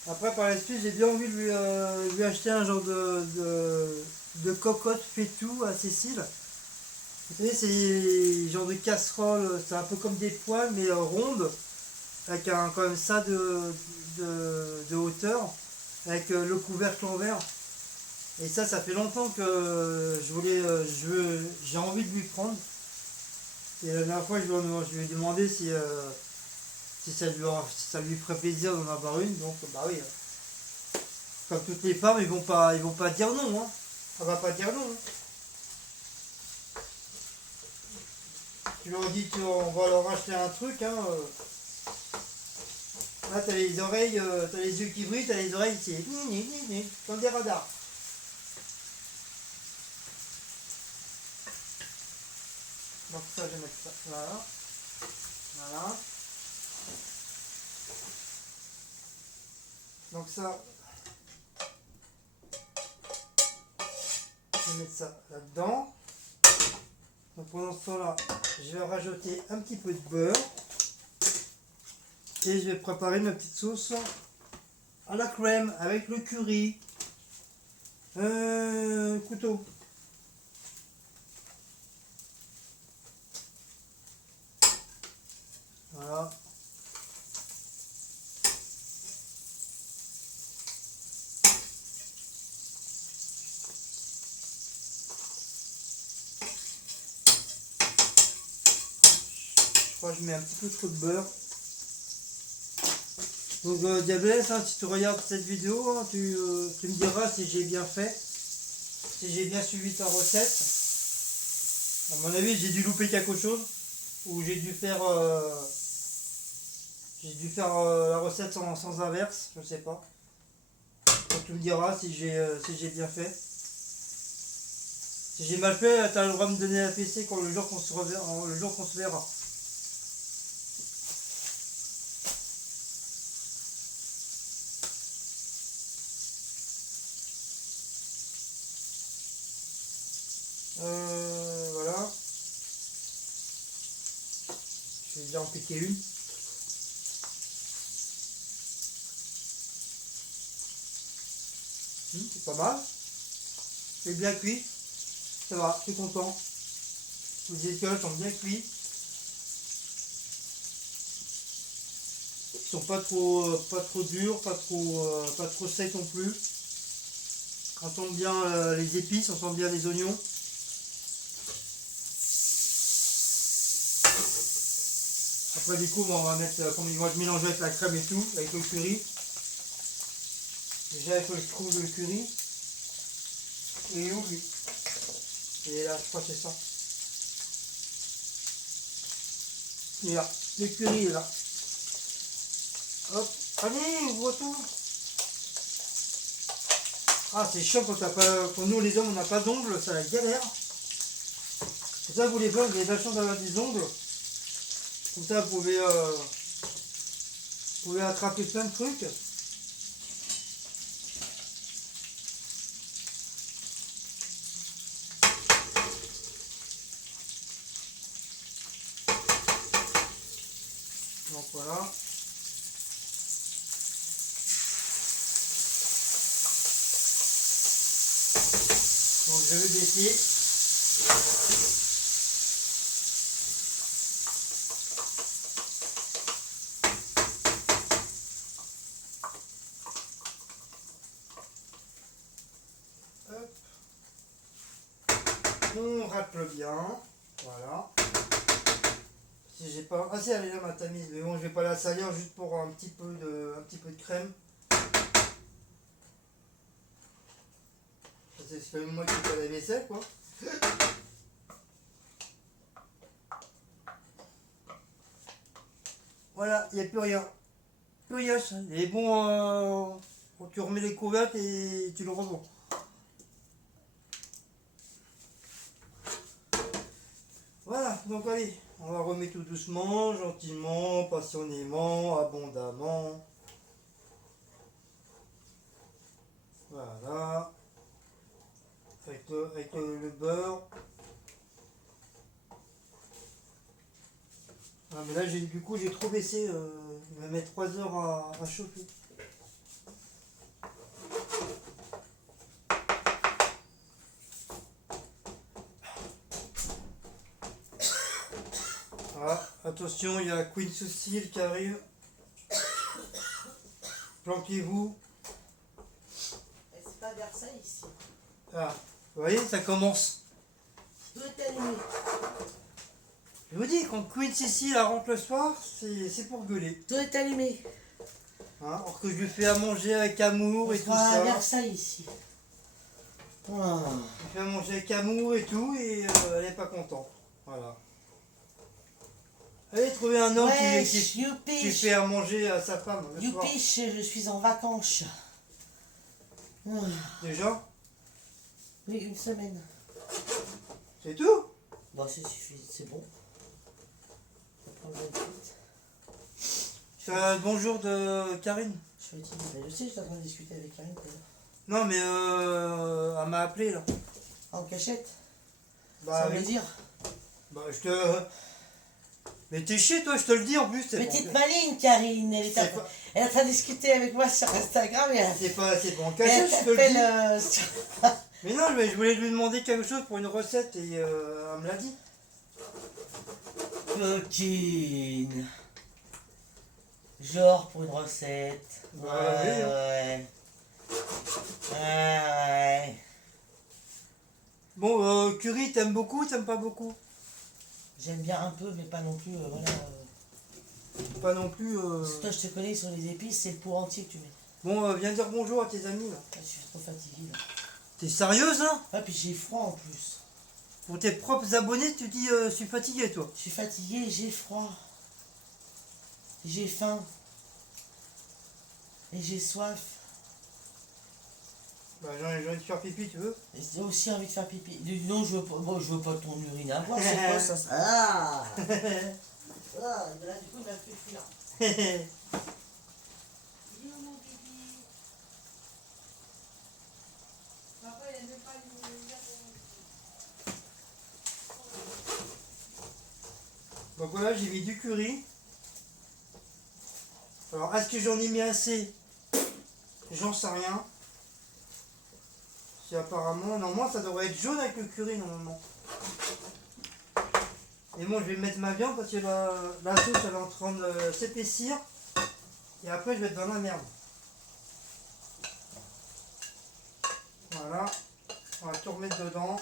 Après, par la suite, j'ai bien envie de lui acheter un genre de cocotte faitout à Cécile. Vous savez, c'est des genres de casserole, c'est un peu comme des poêles, mais rondes, avec quand même ça de hauteur, avec le couvercle en verre. Et ça fait longtemps que j'ai envie de lui prendre. Et la dernière fois, je lui ai demandé si ça lui ferait plaisir d'en avoir une. Donc, bah oui, comme toutes les femmes, ils vont pas dire non, hein. On va pas dire non, hein. Tu leur dis qu'on va leur acheter un truc, hein. Là, t'as les oreilles, t'as les yeux qui brillent, t'as les oreilles qui comme des radars. Donc ça, je vais mettre ça. Voilà. Voilà. Donc ça, je vais mettre ça là-dedans. Donc pendant ce temps-là, je vais rajouter un petit peu de beurre. Et je vais préparer ma petite sauce à la crème avec le curry. Couteau. Voilà. Je crois que je mets un petit peu trop de beurre. Donc Diablesse, hein, si tu regardes cette vidéo, hein, tu me diras si j'ai bien fait, si j'ai bien suivi ta recette. À mon avis, j'ai dû louper quelque chose, ou j'ai dû faire la recette sans inverse, je sais pas. Donc tu me diras si j'ai bien fait. Si j'ai mal fait, tu as le droit de me donner la PC quand le jour qu'on se verra. Voilà. Je vais déjà en piquer une. C'est pas mal. C'est bien cuit. Ça va, je suis content. Les étoiles sont bien cuits. Ils sont pas trop durs, pas trop secs non plus. On sent bien les épices, on sent bien les oignons. Après du coup on va mettre, comme moi je mélange avec la crème et tout, avec le curry. Déjà il faut que je trouve le curry. Il est où lui? Et là je crois que c'est ça. Il est là. Le curry est là. Hop. Allez, ouvre tout. Ah c'est chiant quand t'as pas. Pour nous les hommes on n'a pas d'ongles, c'est la galère. C'est ça vous les femmes, vous avez de la chance d'avoir des ongles. Comme ça vous pouvez attraper plein de trucs. Donc voilà. Donc je vais baisser. Hop. On râple bien. Voilà. Si j'ai pas. Ah si elle est là ma tamise, mais bon je vais pas la salir juste pour un petit peu de crème. C'est quand même moi qui fais la vaisselle quoi. Voilà, il n'y a plus rien. Plus rien. Et bon, tu remets les couvercles et tu le revends. Voilà, donc allez, on va remettre tout doucement, gentiment, passionnément, abondamment. Voilà. Avec le beurre. Ah, mais là, du coup, j'ai trop baissé. Il va mettre 3 heures à chauffer. Voilà, attention, il y a Queen Cecile qui arrive. Planquez-vous. C'est pas Versailles ici. Ah, vous voyez, ça commence. Tout est allumé. Je vous dis, quand Queen Cecile rentre le soir, c'est pour gueuler. Tout est allumé. Hein, alors que je lui fais à manger avec amour et tout C'est pas ça. Versailles ici. Je lui fais à manger avec amour et tout, et elle est pas contente. Voilà. Allez, trouver un homme qui fait à manger à sa femme le soir. Youpiche, je suis en vacances. Déjà? Oui, une semaine. C'est tout? Bon, c'est suffisant, c'est bon. Je vais prendre le suite. C'est un bonjour de Karine. Je vais utiliser. Je sais, j'étais en train de discuter avec Karine. Non, mais elle m'a appelé là. En cachette. Bah, Ça veut dire. Bah, mais t'es chier, toi, je te le dis en plus. Petite maligne, Karine. Elle est en train de discuter avec moi sur Instagram. Et c'est pas en cachette, je te le dis. t'appelle. Mais non, je voulais lui demander quelque chose pour une recette et elle me l'a dit. Coquine. Genre pour une recette. Bah, oui, hein. Ouais. Ouais. Bon, curry, t'aimes beaucoup, t'aimes pas beaucoup? J'aime bien un peu, mais pas non plus. Voilà. Pas non plus. Parce que toi, je te connais sur les épices, c'est le pot entier que tu mets. Bon, viens dire bonjour à tes amis là. Ah, je suis trop fatigué là. T'es sérieuse là? Ah, puis j'ai froid en plus. Pour tes propres abonnés, tu dis je suis fatigué toi. Je suis fatigué, j'ai froid. J'ai faim. Et j'ai soif. Bah j'ai envie de faire pipi, tu veux? Et j'ai aussi envie de faire pipi. Non, je veux pas, bon, je veux pas ton urine à boire, c'est quoi ça? Ah, ah, là, du coup, il m'a fait fuir. Il est où mon bébé? Papa, il aime pas l'urine. Donc voilà, j'ai mis du curry. Alors, est-ce que j'en ai mis assez? J'en sais rien. Si apparemment, normalement ça devrait être jaune avec le curry normalement. Et moi je vais mettre ma viande parce que la sauce elle est en train de s'épaissir. Et après je vais être dans la merde. Voilà. On va tout remettre dedans.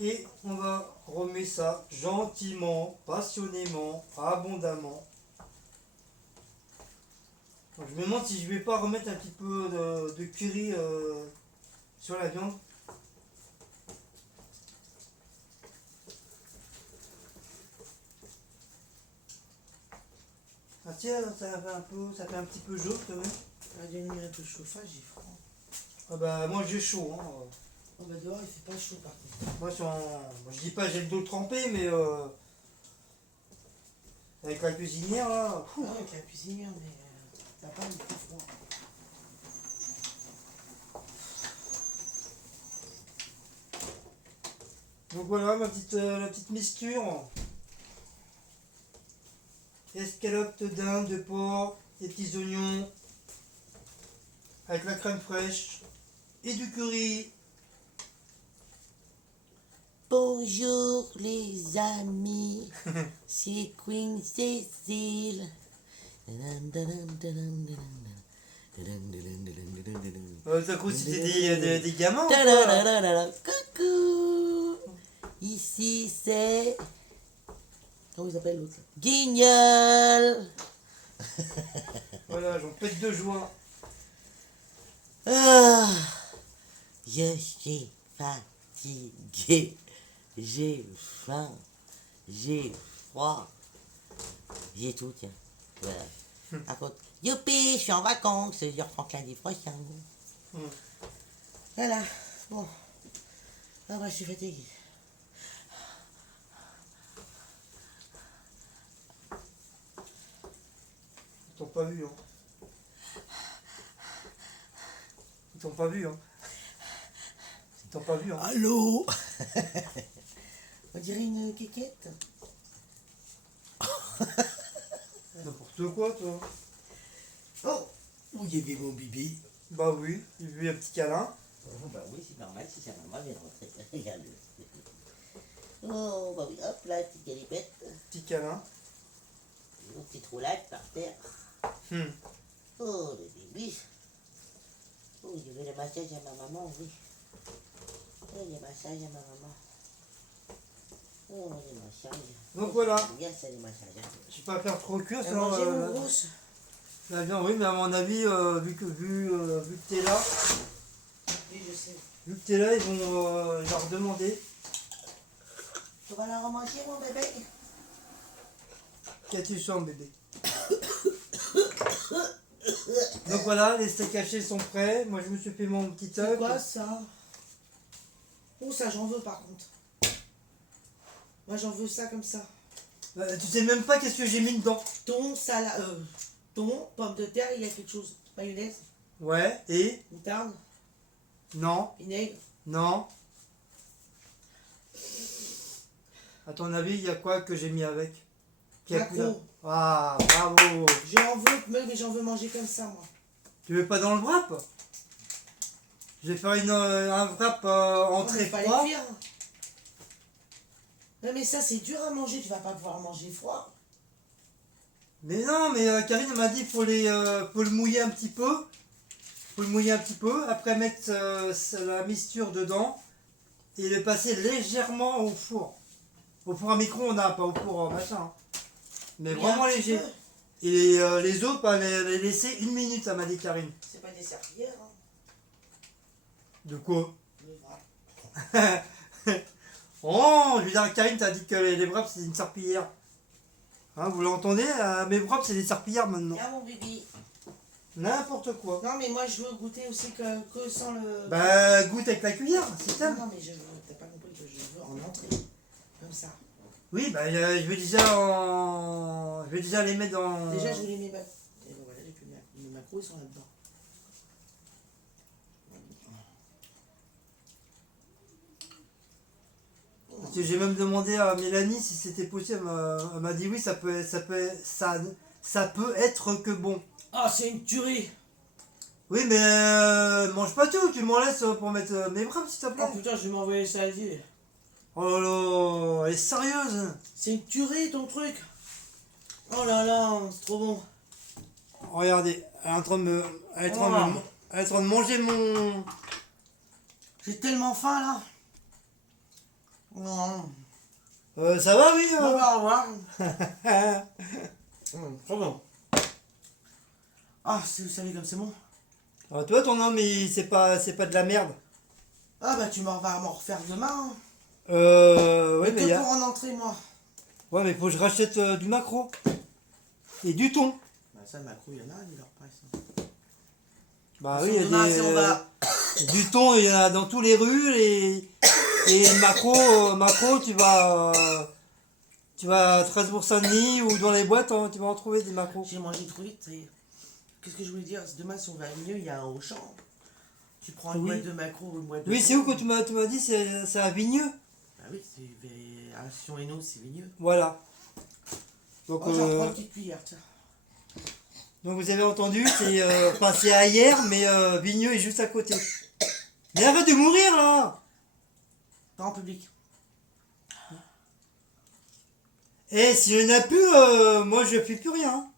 Et on va remettre ça gentiment, passionnément, abondamment. Donc, je me demande si je vais pas remettre un petit peu de curry sur la viande. Ah tiens, ça fait un petit peu jaune, tu vois. On va diminuer un peu le chauffage, j'ai froid. Ah bah moi j'ai chaud. Hein. Oh bah dehors, il fait pas chaud par contre. Moi je dis pas j'ai le dos trempé, mais avec la cuisinière là. Ah, avec la cuisinière, mais t'as pas du tout froid. Donc voilà la petite mixture. Escalope de dinde, de porc, des petits oignons, avec la crème fraîche et du curry. Bonjour les amis, c'est Queen Cécile. Ça coup c'était des gamins ou quoi? Coucou. Ici c'est... Comment il s'appelle l'autre? Guignol. Voilà, j'en pète de joie. Ah, je suis fatigué. J'ai faim. J'ai froid. J'ai tout, tiens. Voilà. À côté. Youpi, je suis en vacances. Je reprends lundi prochain. Voilà. Bon. Ah bah, je suis fatigué. Ils t'ont pas vu, hein. Ils t'ont pas vu, hein. Ils t'ont pas vu, hein. Allô. On dirait une kékette. N'importe quoi, toi. Oh, où y avait mon bébé? Bah oui, il lui un petit câlin. Oh, bah oui, c'est normal si sa maman vient de rentrer. Regarde. Oh, bah oui, hop là, petite galipette. Petit câlin. Une petite roulade par terre. Oh, le bébé. Oh, je veux le massage à ma maman, oui. Oh, le massage à ma maman. Oh, les massages. Donc voilà. C'est bien ça, les massages. Hein. Je vais pas faire trop cuire, T'as sinon mangé, mon grosse? la viande, oui, mais à mon avis, vu que t'es là, Oui, je sais. vu que t'es là, ils vont leur demander. Tu vas la remanger, mon bébé? Qu'as-tu sens, bébé? Donc voilà, les steaks hachés sont prêts. Moi, je me suis fait mon petit C'est œuf. quoi ça? Oh, ça j'en veux par contre. Moi j'en veux ça comme ça. Tu sais même pas qu'est-ce que j'ai mis dedans. Thon, salade, thon, pommes de terre, il y a quelque chose. Mayonnaise, Ouais, et moutarde, non, vinaigre. non. À ton avis, il y a quoi que j'ai mis avec? Qui a plus là? Maquereau. Ah, bravo. J'en veux, mais j'en veux manger comme ça, moi. Tu veux pas dans le wrap? Je vais faire un wrap entrée Pas les froid. cuire. Non mais ça c'est dur à manger, tu vas pas pouvoir manger froid. Mais non, mais Karine m'a dit faut le mouiller un petit peu. Faut le mouiller un petit peu. Après mettre la mixture dedans. et le passer légèrement au four. Au four à micro, on a pas au four machin. Hein. Mais vraiment léger. Et les os, pas les laisser 1 minute, ça m'a dit Karine. C'est pas des serpillères, hein. De quoi? Les vrais. Oh, je veux dire, Karine t'a dit que les wraps c'est une serpillière. Hein, vous l'entendez? Mes wraps c'est des serpillières maintenant. Viens mon bébé. N'importe quoi. Non mais moi je veux goûter aussi que sans le... Bah, goûte avec la cuillère, si t'aimes. Non mais je veux, t'as pas compris que je veux en entrée. Comme ça. Oui, bah, je vais déjà je vais déjà les mettre dans... Déjà je voulais mes macros. Et bon, voilà, j'ai plus mes macros, ils sont là-dedans. Parce que j'ai même demandé à Mélanie si c'était possible. Elle m'a dit oui, ça peut être que bon. Ah c'est une tuerie. Oui, mais mange pas tout, tu m'en laisses pour mettre mes wraps, s'il te plaît. Oh putain, je vais m'envoyer ça à dire. Oh là là, elle est sérieuse. C'est une tuerie ton truc. Oh là là, c'est trop bon. Regardez, elle est en train de me, elle est en train de manger mon... J'ai tellement faim là. Non. Ça va, oui. On va revoir. Trop bon. Ah, vous savez comme c'est bon. Ah, toi, ton homme, c'est pas de la merde. Ah bah tu vas m'en refaire demain. Hein. Ouais, mais que pour en entrée moi. Ouais, mais faut que je rachète du maquereau. Et du thon. Bah ça, le macro, il y en a, il leur passe. Bah oui, il y a Demain, des... on va... Du thon, il y en a dans tous les rues. Et le maquereau, tu vas à Strasbourg-Saint-Denis ou dans les boîtes, hein, tu vas en trouver des maquereaux. J'ai mangé trop vite. Qu'est-ce que je voulais dire? Demain, si on va à Vigneux, il y a un Auchan. Tu prends une boîte de macro ou une boîte de... Oui, c'est où que tu m'as dit? C'est à Vigneux. Bah oui, c'est à Sion-Hainaut, c'est Vigneux. Voilà. Donc, Oh, j'en prends une petite cuillère, tiens. Donc vous avez entendu, c'est à hier, mais Vigneux est juste à côté. Mais arrête de mourir là! Pas en public. Eh, si je n'ai plus, moi je fais plus rien.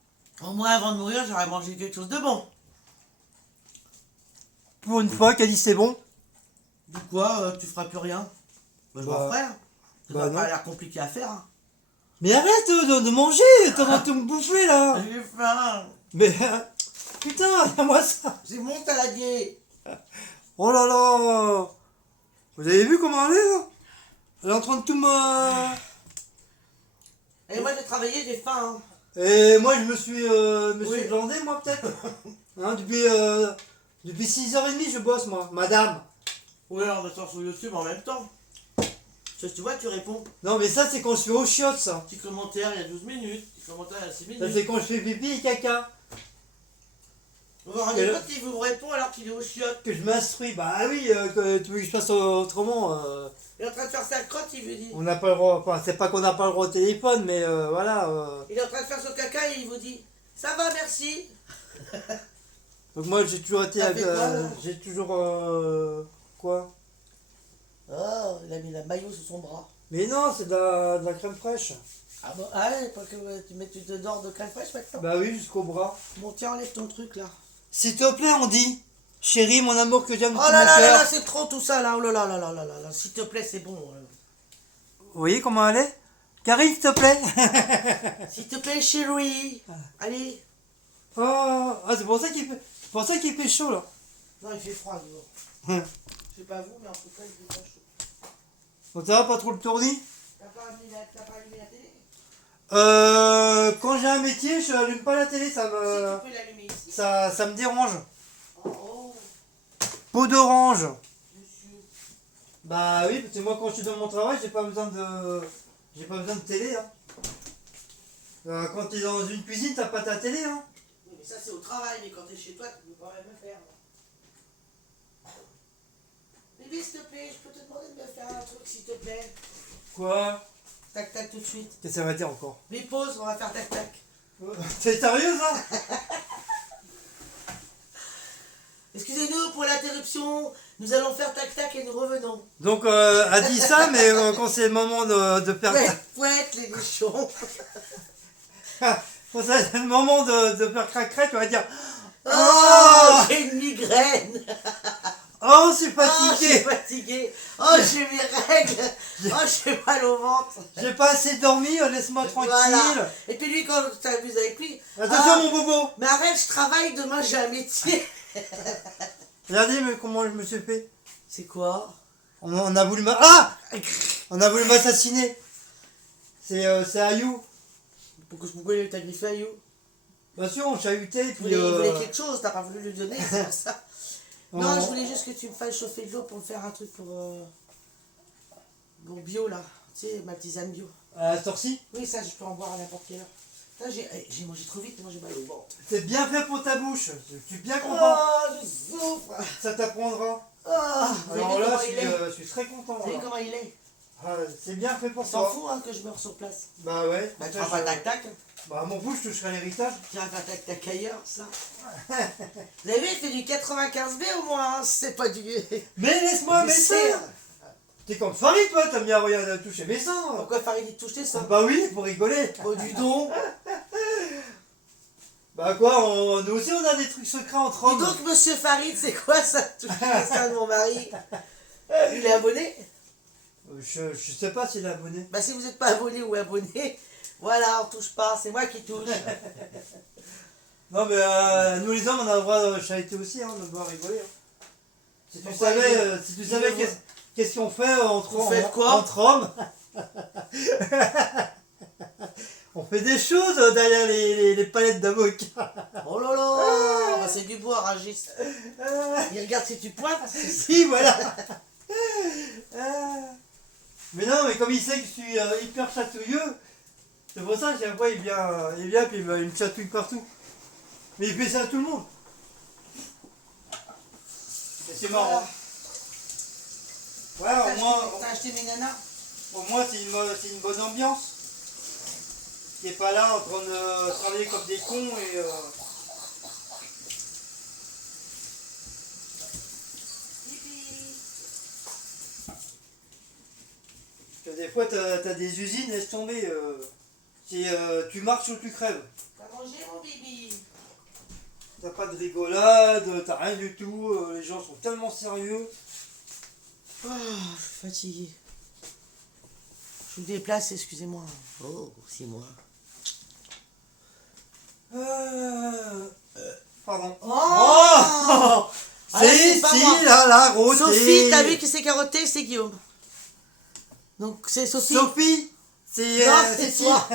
Au moins, avant de mourir, j'aurais mangé quelque chose de bon. Pour une fois qu'elle dit c'est bon. Du quoi, tu feras plus rien? Bah, je m'en ferai. Hein. Ça bah va non. pas l'air compliqué à faire. Hein. Mais arrête de manger, t'es en train de me bouffer là. J'ai faim. Mais putain, regarde-moi ça. C'est mon saladier. Oh là là. Vous avez vu comment elle est là? Elle est en train de tout me... Et moi, j'ai travaillé, j'ai faim. Hein. Et moi je me suis Oui. glandé moi peut-être. Hein, depuis 6h30 je bosse moi, madame. Oui, on va se faire sur YouTube en même temps. Tu vois, tu réponds. Non mais ça c'est quand je suis au chiottes ça. Petit commentaire il y a 12 minutes, petit commentaire il y a 6 Ça minutes. c'est quand je fais pipi et caca. Vous vous rendez compte qu'il vous répond alors qu'il est au chiottes. Que je m'instruis, bah oui, que tu veux que je fasse autrement. Il est en train de faire sa crotte, il vous dit. On n'a pas le droit, enfin c'est pas qu'on n'a pas le droit au téléphone, mais voilà. Il est en train de faire son caca et il vous dit ça va, merci. Donc moi j'ai toujours été... Ça fait quoi, là j'ai toujours... quoi? Oh, il a mis la maillot sous son bras. Mais non, c'est de la crème fraîche. Ah bon, ah ouais, pas que tu te dors de crème fraîche maintenant. Bah oui, jusqu'au bras. Bon, tiens, enlève ton truc là. S'il te plaît, on dit. Chérie, mon amour que j'aime de Oh tout là mon là là cœur. là, c'est trop tout ça là. Oh là là là là là là là. S'il te plaît, c'est bon. Vous voyez comment elle est? Karine, s'il te plaît. S'il te plaît, chérie. Allez. Oh, ah, c'est pour ça qu'il fait chaud là. Non, il fait froid, dis donc. Je sais pas vous, mais en tout cas, il fait pas chaud. Donc ça va pas trop le tournis? T'as pas allumé la télé? Quand j'ai un métier, je n'allume pas la télé, ça Si, me... tu peux l'allumer ici. Ça me dérange. Oh, oh. Peau d'orange. Monsieur. Bah oui, parce que moi quand je suis dans mon travail, j'ai pas besoin de télé. Hein. Quand tu es dans une cuisine, t'as pas ta télé. Hein. Oui, mais ça, c'est au travail, mais quand t'es chez toi, tu peux pas même faire. Bébé, s'il te plaît, je peux te demander de me faire un truc, s'il te plaît. Quoi? Tac, tac, tout de suite. Qu'est-ce que ça va dire encore? Les pauses, on va faire tac, tac. T'es sérieux ça? Excusez-nous pour l'interruption. Nous allons faire tac, tac et nous revenons. Donc elle dit ça, mais quand c'est le moment de faire... Fouette, les nichons. Quand c'est le moment de faire crac-crac, tu vas dire... Oh, j'ai une migraine. Oh, je suis Oh, je suis fatigué. fatigué. Oh, j'ai mes règles. Oh, j'ai mal au ventre. J'ai pas assez dormi, laisse-moi tranquille. Voilà. Et puis lui, quand tu t'amuses avec lui. Attention ah, mon bobo. mais arrête, je travaille, demain j'ai un métier. Regardez mais comment je me suis fait. C'est quoi? On a voulu on a voulu m'assassiner. C'est Ayou. Pourquoi t'as griffé à You? Bien sûr, on chahutait, Il puis... voulait quelque chose, t'as pas voulu lui donner, c'est pour ça. Non, on- je voulais juste que tu me fasses chauffer de l'eau pour me faire un truc pour bio là. Tu sais, ma tisane bio. À cette heure-ci, Oui, ça, je peux en boire à n'importe quelle heure. Putain, j'ai mangé trop vite, moi j'ai mal au ventre. c'est bien fait pour ta bouche. Je suis bien content. Oh, je souffre. Ça t'apprendra. Oh, vous avez Alors vu là, comment il est? je suis très content. Vous avez vu là. comment il est? Ah, c'est bien fait pour On s'en toi. fout hein, que je meurs sur place. Bah ouais. Bah tu Ça, feras pas je- tac-tac. Bah mon fou, je toucherai l'héritage. Tu vas faire tac-tac ailleurs, ça. Vous avez vu, il fait du 95B au moins, hein, c'est pas du... Mais laisse-moi du mes cerf. seins. T'es comme Farid, toi, t'aimes bien regarder toucher mes seins. Pourquoi Farid il te touche tes seins? Bah oui, pour rigoler. Oh, du don. Bah quoi, nous aussi on a des trucs secrets entre Dis hommes. donc, monsieur Farid, c'est quoi ça? Toucher les seins de mon mari. Il est abonné? Je sais pas s'il est abonné. Bah si vous n'êtes pas abonné ou abonné, voilà, on touche pas, c'est moi qui touche. Non mais nous les hommes on a le droit de chahuter aussi, hein, de devoir rigoler. Hein. Si tu Pourquoi savais, il veut- qu'est-ce qu'on fait Vous faites quoi entre hommes. On fait des choses derrière les palettes d'avocats. Oh là là, bah, c'est du bois, Ragis. Il regarde si tu pointes. Si, voilà. Mais non, mais comme il sait que je suis hyper chatouilleux, c'est pour ça que chaque fois il vient puis il me chatouille partout. Mais il fait ça à tout le monde. Et c'est marrant. Ouais, T'as acheté mes nanas? au moins c'est une bonne ambiance. Qui est pas là en train de travailler comme des cons et... que des fois t'as des usines, laisse tomber. Tu marches ou tu crèves. T'as mangé mon bibi? T'as pas de rigolade, t'as rien du tout, les gens sont tellement sérieux. Oh, je suis fatigué. Je vous déplace, excusez-moi. Oh, c'est moi. Pardon. Oh, Oh Ah, là, c'est pas moi. la rôtie. Sophie, t'as vu qui c'est carotté? C'est Guillaume. Donc c'est Sophie. Sophie, c'est Non, c'est si. toi.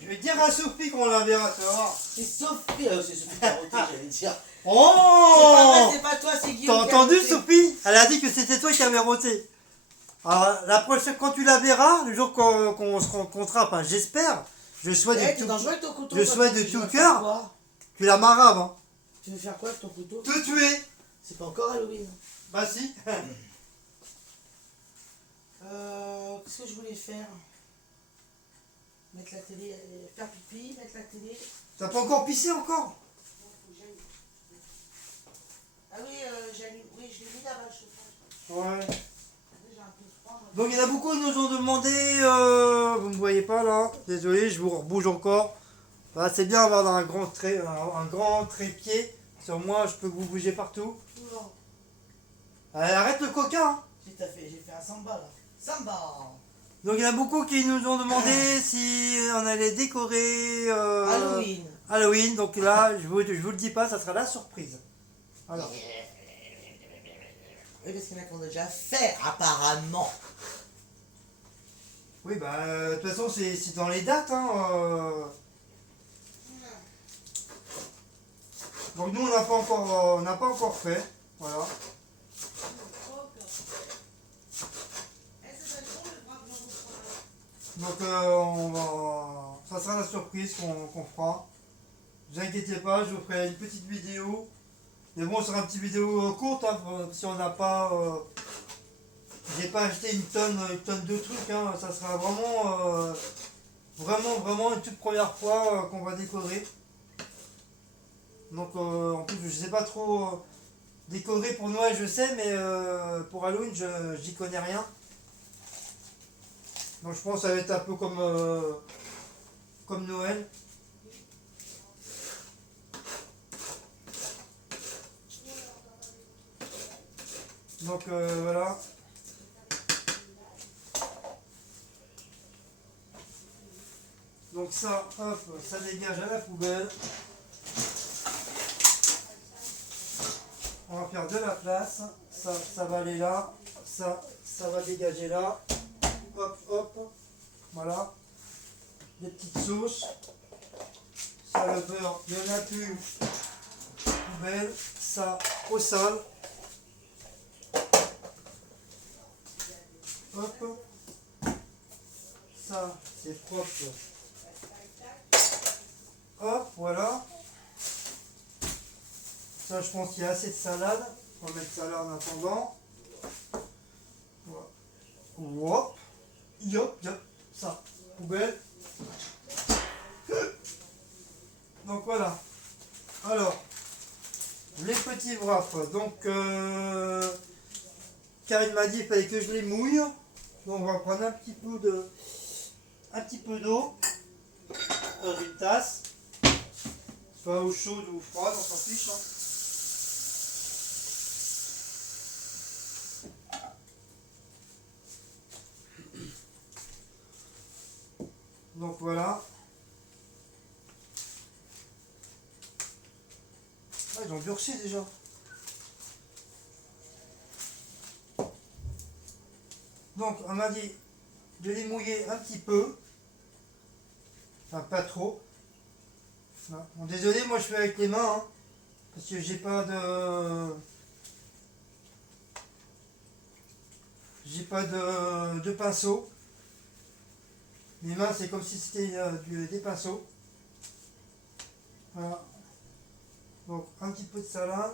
Je vais dire à Sophie qu'on la verra, tu vas voir. C'est Sophie. C'est Sophie carotté, j'allais dire. Oh C'est pas toi, c'est T'as Guillaume. entendu Carotté. Sophie? Elle a dit que c'était toi qui avais roté. Alors la prochaine, quand tu la verras, le jour qu'on se rencontrera, enfin j'espère, je souhaite Eh, de t'es tout, dangereux avec ton couteau. je toi, souhaite tu de tout veux cœur. faire quoi? tu la maraves, hein. Tu veux faire quoi avec ton couteau? Te tuer. C'est pas encore Halloween. Bah si. Qu'est-ce que je voulais faire? Mettre la télé, faire pipi, mettre la télé. T'as pas encore pissé encore? Ah oui, j'allume. Oui, je l'ai mis là-bas, le chauffage. Ouais. J'ai un peu froid. moi. Donc il y en a beaucoup qui nous ont demandé, vous ne me voyez pas là, désolé, je vous rebouge encore. Voilà, c'est bien d'avoir un grand trépied. Sur moi, je peux vous bouger partout. Non. Allez, arrête le coca, hein. J'ai fait un samba là. Samba. Donc il y en a beaucoup qui nous ont demandé si on allait décorer Halloween. Halloween. Donc là, je vous le dis pas, ça sera la surprise. Alors, Oui, parce qu'il y en a qui ont déjà fait, apparemment. oui, bah, de toute façon, c'est dans les dates, hein. Donc nous, on n'a pas encore fait. Voilà. Donc ça sera la surprise qu'on fera. Ne vous inquiétez pas, je vous ferai une petite vidéo. Mais bon, ce sera une petite vidéo courte, hein, si on n'a pas... j'ai pas acheté une tonne de trucs, hein, ça sera vraiment une toute première fois qu'on va décorer. Donc en plus, je sais pas trop décorer pour Noël, je sais, mais pour Halloween, j'y connais rien. Donc je pense que ça va être un peu comme Noël. Donc voilà. Donc ça, hop, ça dégage à la poubelle. On va faire de la place. Ça va aller là. Ça va dégager là. Hop, hop. Voilà. Des petites sauces. Ça, le beurre, il n'y en a plus. Poubelle. Ça, au sale. Hop. Ça, c'est propre. Hop, voilà. Ça, je pense qu'il y a assez de salade. On va mettre ça là en attendant. Voilà. Hop. Yop, yop. Ça, poubelle. Donc voilà. Alors, les petits wraps. Donc, Karine m'a dit qu'il fallait que je les mouille. Donc, on va prendre un petit peu d'eau dans une tasse. Soit eau chaude ou froide, on s'en fiche. Hein. Donc voilà. Ah, ils ont durci déjà. Donc on m'a dit de les mouiller un petit peu. Enfin pas trop. Bon, désolé, moi je fais avec les mains. Hein, parce que j'ai pas de. De pinceau. Mes mains c'est comme si c'était des pinceaux. Voilà. Donc un petit peu de salade.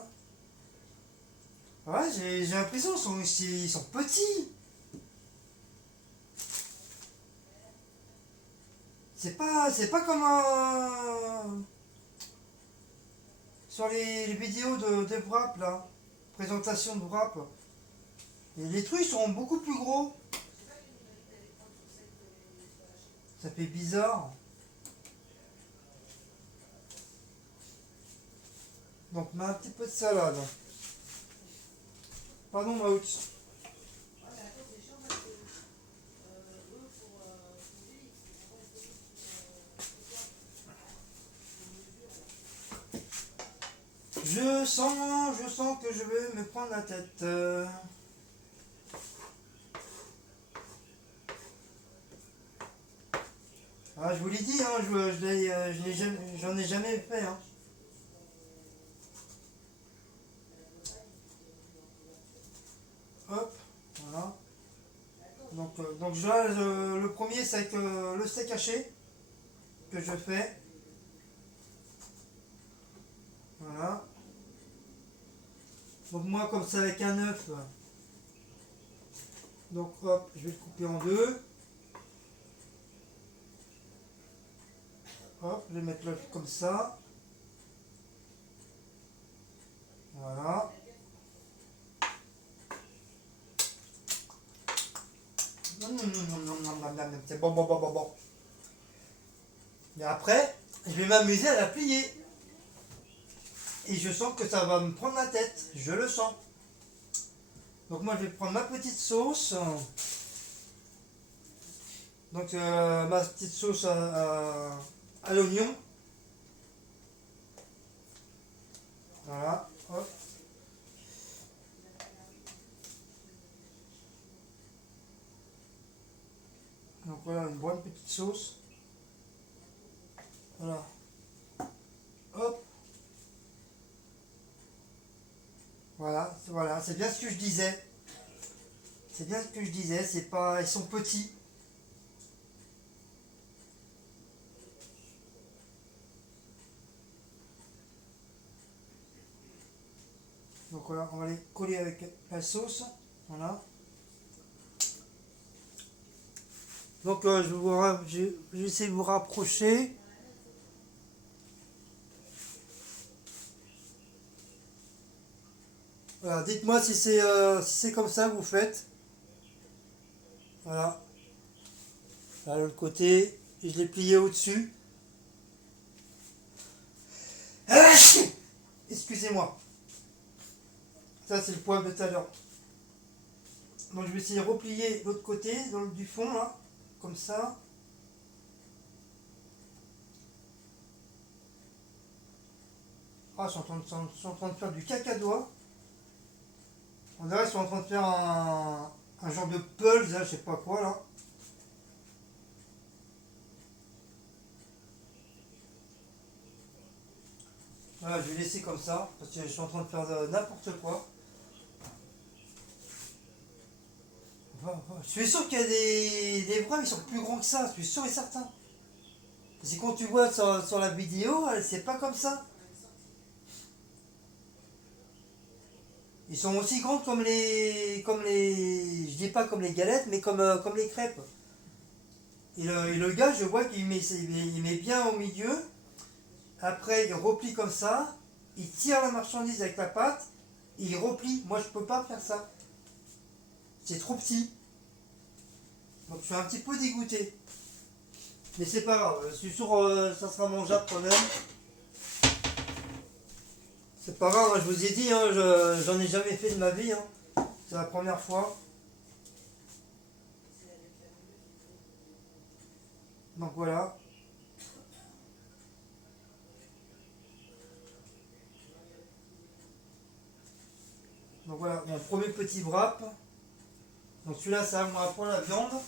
Ouais, j'ai l'impression qu'ils sont petits. C'est pas comme sur les vidéos de wrap là. Présentation de wrap. Et les trucs sont beaucoup plus gros. Ça fait bizarre. Donc, on met un petit peu de salade. Pardon, Maout. Je sens que je vais me prendre la tête. Ah, je vous l'ai dit, hein, j'en ai jamais fait. Hein. Hop, voilà. Donc là, le premier, c'est avec le steak haché que je fais. Voilà. Donc moi, comme ça, avec un œuf, donc hop, je vais le couper en deux. Hop, je vais mettre l'œuf comme ça. Voilà. C'est bon, bon, bon, bon, bon. Et après, je vais m'amuser à la plier. Et je sens que ça va me prendre la tête. Je le sens. Donc moi, je vais prendre ma petite sauce. Donc ma petite sauce à l'oignon. Voilà. Hop. Donc voilà, une bonne petite sauce. Voilà. Hop. Voilà, c'est bien ce que je disais. C'est bien ce que je disais, c'est pas. Ils sont petits. Donc voilà, on va les coller avec la sauce. Voilà. Donc je vais essayer de vous rapprocher. Voilà, dites-moi si c'est comme ça que vous faites. Voilà. Là, l'autre côté, et je l'ai plié au-dessus. Excusez-moi. Ça, c'est le poivre de tout à l'heure. Donc je vais essayer de replier l'autre côté, du fond là, comme ça. Ah, je suis en train de faire du cacadois. On dirait que je suis en train de faire un genre de pulse, là, je sais pas quoi là. Voilà, je vais laisser comme ça, parce que je suis en train de faire n'importe quoi. Je suis sûr qu'il y a des vrais, ils sont plus grands que ça, je suis sûr et certain. Parce que quand tu vois sur la vidéo, c'est pas comme ça. Ils sont aussi grands je dis pas comme les galettes, mais comme les crêpes. Et le gars, je vois il met bien au milieu. Après, il replie comme ça. Il tire la marchandise avec la patte. Et il replie. Moi, je peux pas faire ça. C'est trop petit. Donc, je suis un petit peu dégoûté. Mais c'est pas grave. Je suis sûr ça sera mangeable quand même. C'est pas grave, hein, je vous ai dit, hein, j'en ai jamais fait de ma vie. Hein. C'est la première fois. Donc voilà. Donc voilà, mon premier petit wrap. Donc celui-là, ça va pour la viande. Donc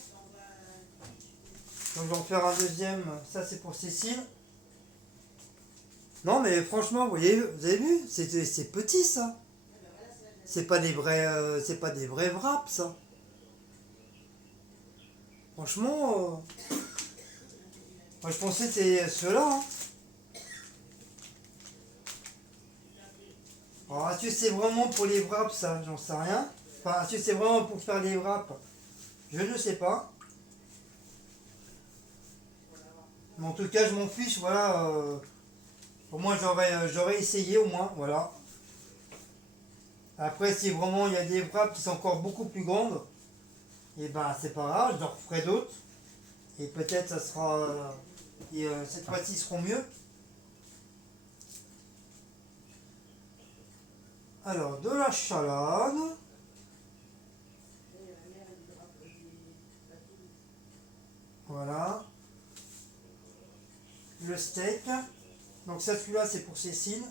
je vais en faire un deuxième. Ça, c'est pour Cécile. Non, mais franchement, vous avez vu, c'est petit ça. C'est pas des vrais wraps ça. Franchement, moi je pensais que c'était ceux-là. Hein. Alors, est-ce que c'est vraiment pour les wraps ça? J'en sais rien. Enfin, est-ce que c'est vraiment pour faire les wraps? Je ne sais pas. Mais en tout cas, je m'en fiche, voilà. Au moins, j'aurais essayé, au moins, voilà. Après, si vraiment il y a des wraps qui sont encore beaucoup plus grandes, et ben c'est pas grave, je leur ferai d'autres. Et peut-être ça sera. Cette fois-ci, ils seront mieux. Alors, de la salade. Voilà. Le steak. Donc ça, celui-là, c'est pour Cécile.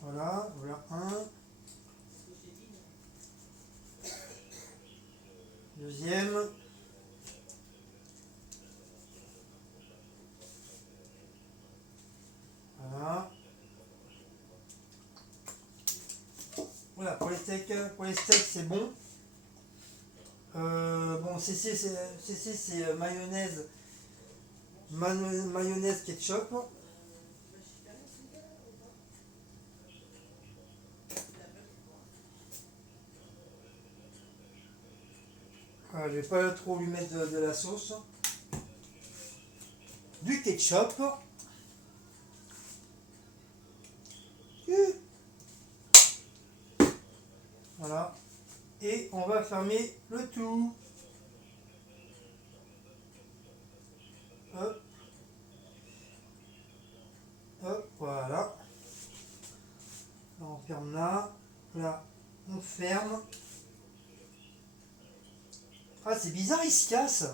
Voilà, voilà un. Deuxième. Voilà. Voilà, pour les steaks, c'est bon. Bon, CC, c'est mayonnaise ketchup. Voilà, je vais pas trop lui mettre de la sauce. Du ketchup. Voilà. Et on va fermer le tout. Hop. Hop, voilà. Là, on ferme là. Là, on ferme. Ah, c'est bizarre, il se casse.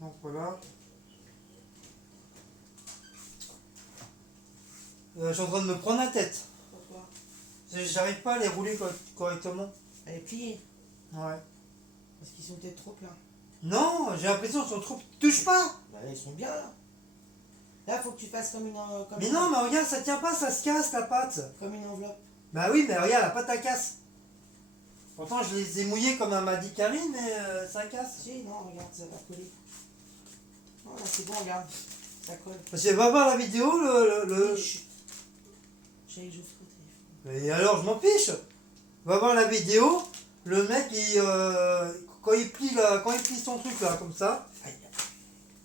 Donc voilà. Je suis en train de me prendre la tête. Pourquoi? J'arrive pas à les rouler correctement. Elle est pliée. Ouais. Parce qu'ils sont peut-être trop pleins. Non, j'ai l'impression qu'ils sont trop. Touche pas. Bah ils sont bien là. Là, faut que tu fasses comme une Mais non, mais regarde, ça tient pas, ça se casse la pâte. comme une enveloppe. Bah oui, mais regarde, la pâte elle casse. Pourtant, je les ai mouillés comme m'a dit Karine, mais ça casse. Si, non, regarde, ça va coller. Non, là, c'est bon, regarde. Ça colle. Parce que va voir la vidéo, le... Chut. J'ai juste au téléphone. Et alors, je m'en fiche. Va voir la vidéo, le mec, quand il plie son truc là, comme ça,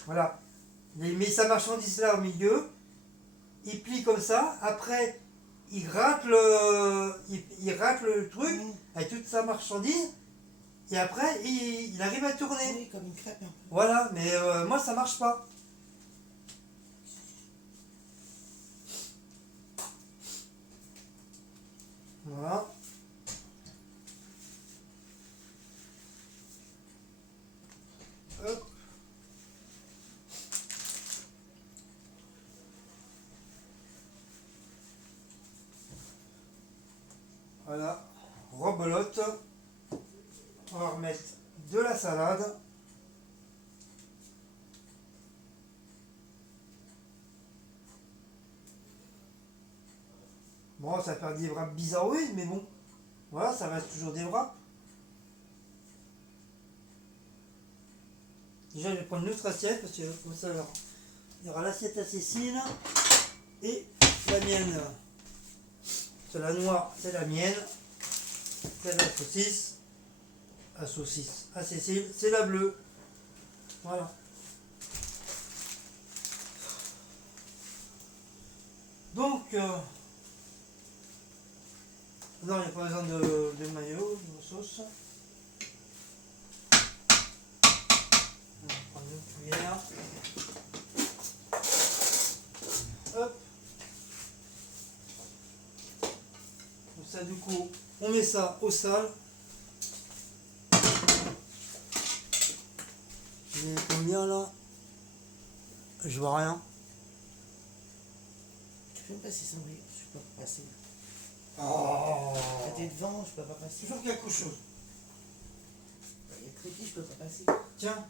voilà. Il met sa marchandise là au milieu, il plie comme ça, après, il rate le truc avec toute sa marchandise, et après, il arrive à tourner. Oui, comme une crêpe un peu. Voilà, mais moi, ça marche pas. Voilà. Hop. Voilà, rebelote. On va remettre de la salade. Bon, ça va faire des wraps bizarroïdes, mais bon, voilà, ça reste toujours des wraps. Déjà, je vais prendre une autre assiette parce que comme ça, alors, il y aura l'assiette à Cécile et la mienne. C'est la noire, c'est la mienne. C'est la saucisse. À Cécile, c'est la bleue. Voilà. Donc, non, il n'y a pas besoin de maillot, de sauce. On va prendre une cuillère. Hop. Comme ça, du coup, on met ça au sale. J'ai combien là? Je vois rien. Tu peux me passer ça, oui, je peux pas passer. Oh. T'es devant, je peux pas passer. Toujours quelque chose. Il y a très petit, je peux pas passer. Tiens.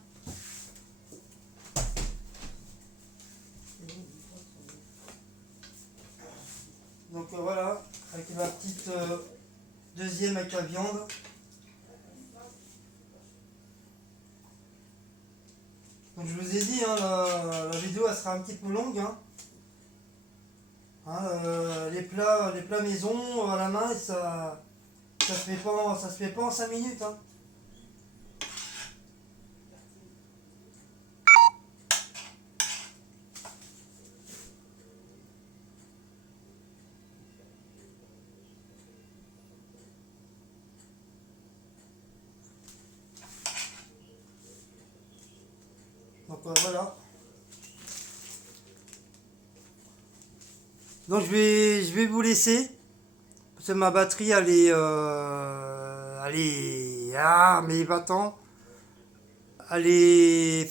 Donc voilà, avec ma petite deuxième avec la viande. Donc je vous ai dit, hein, la vidéo elle sera un petit peu longue. Les plats maison à la main, ça se fait pas en 5 minutes. Hein. Donc voilà. Donc je vais vous laisser. Parce que ma batterie elle est. Ah mais va-t'en. Elle est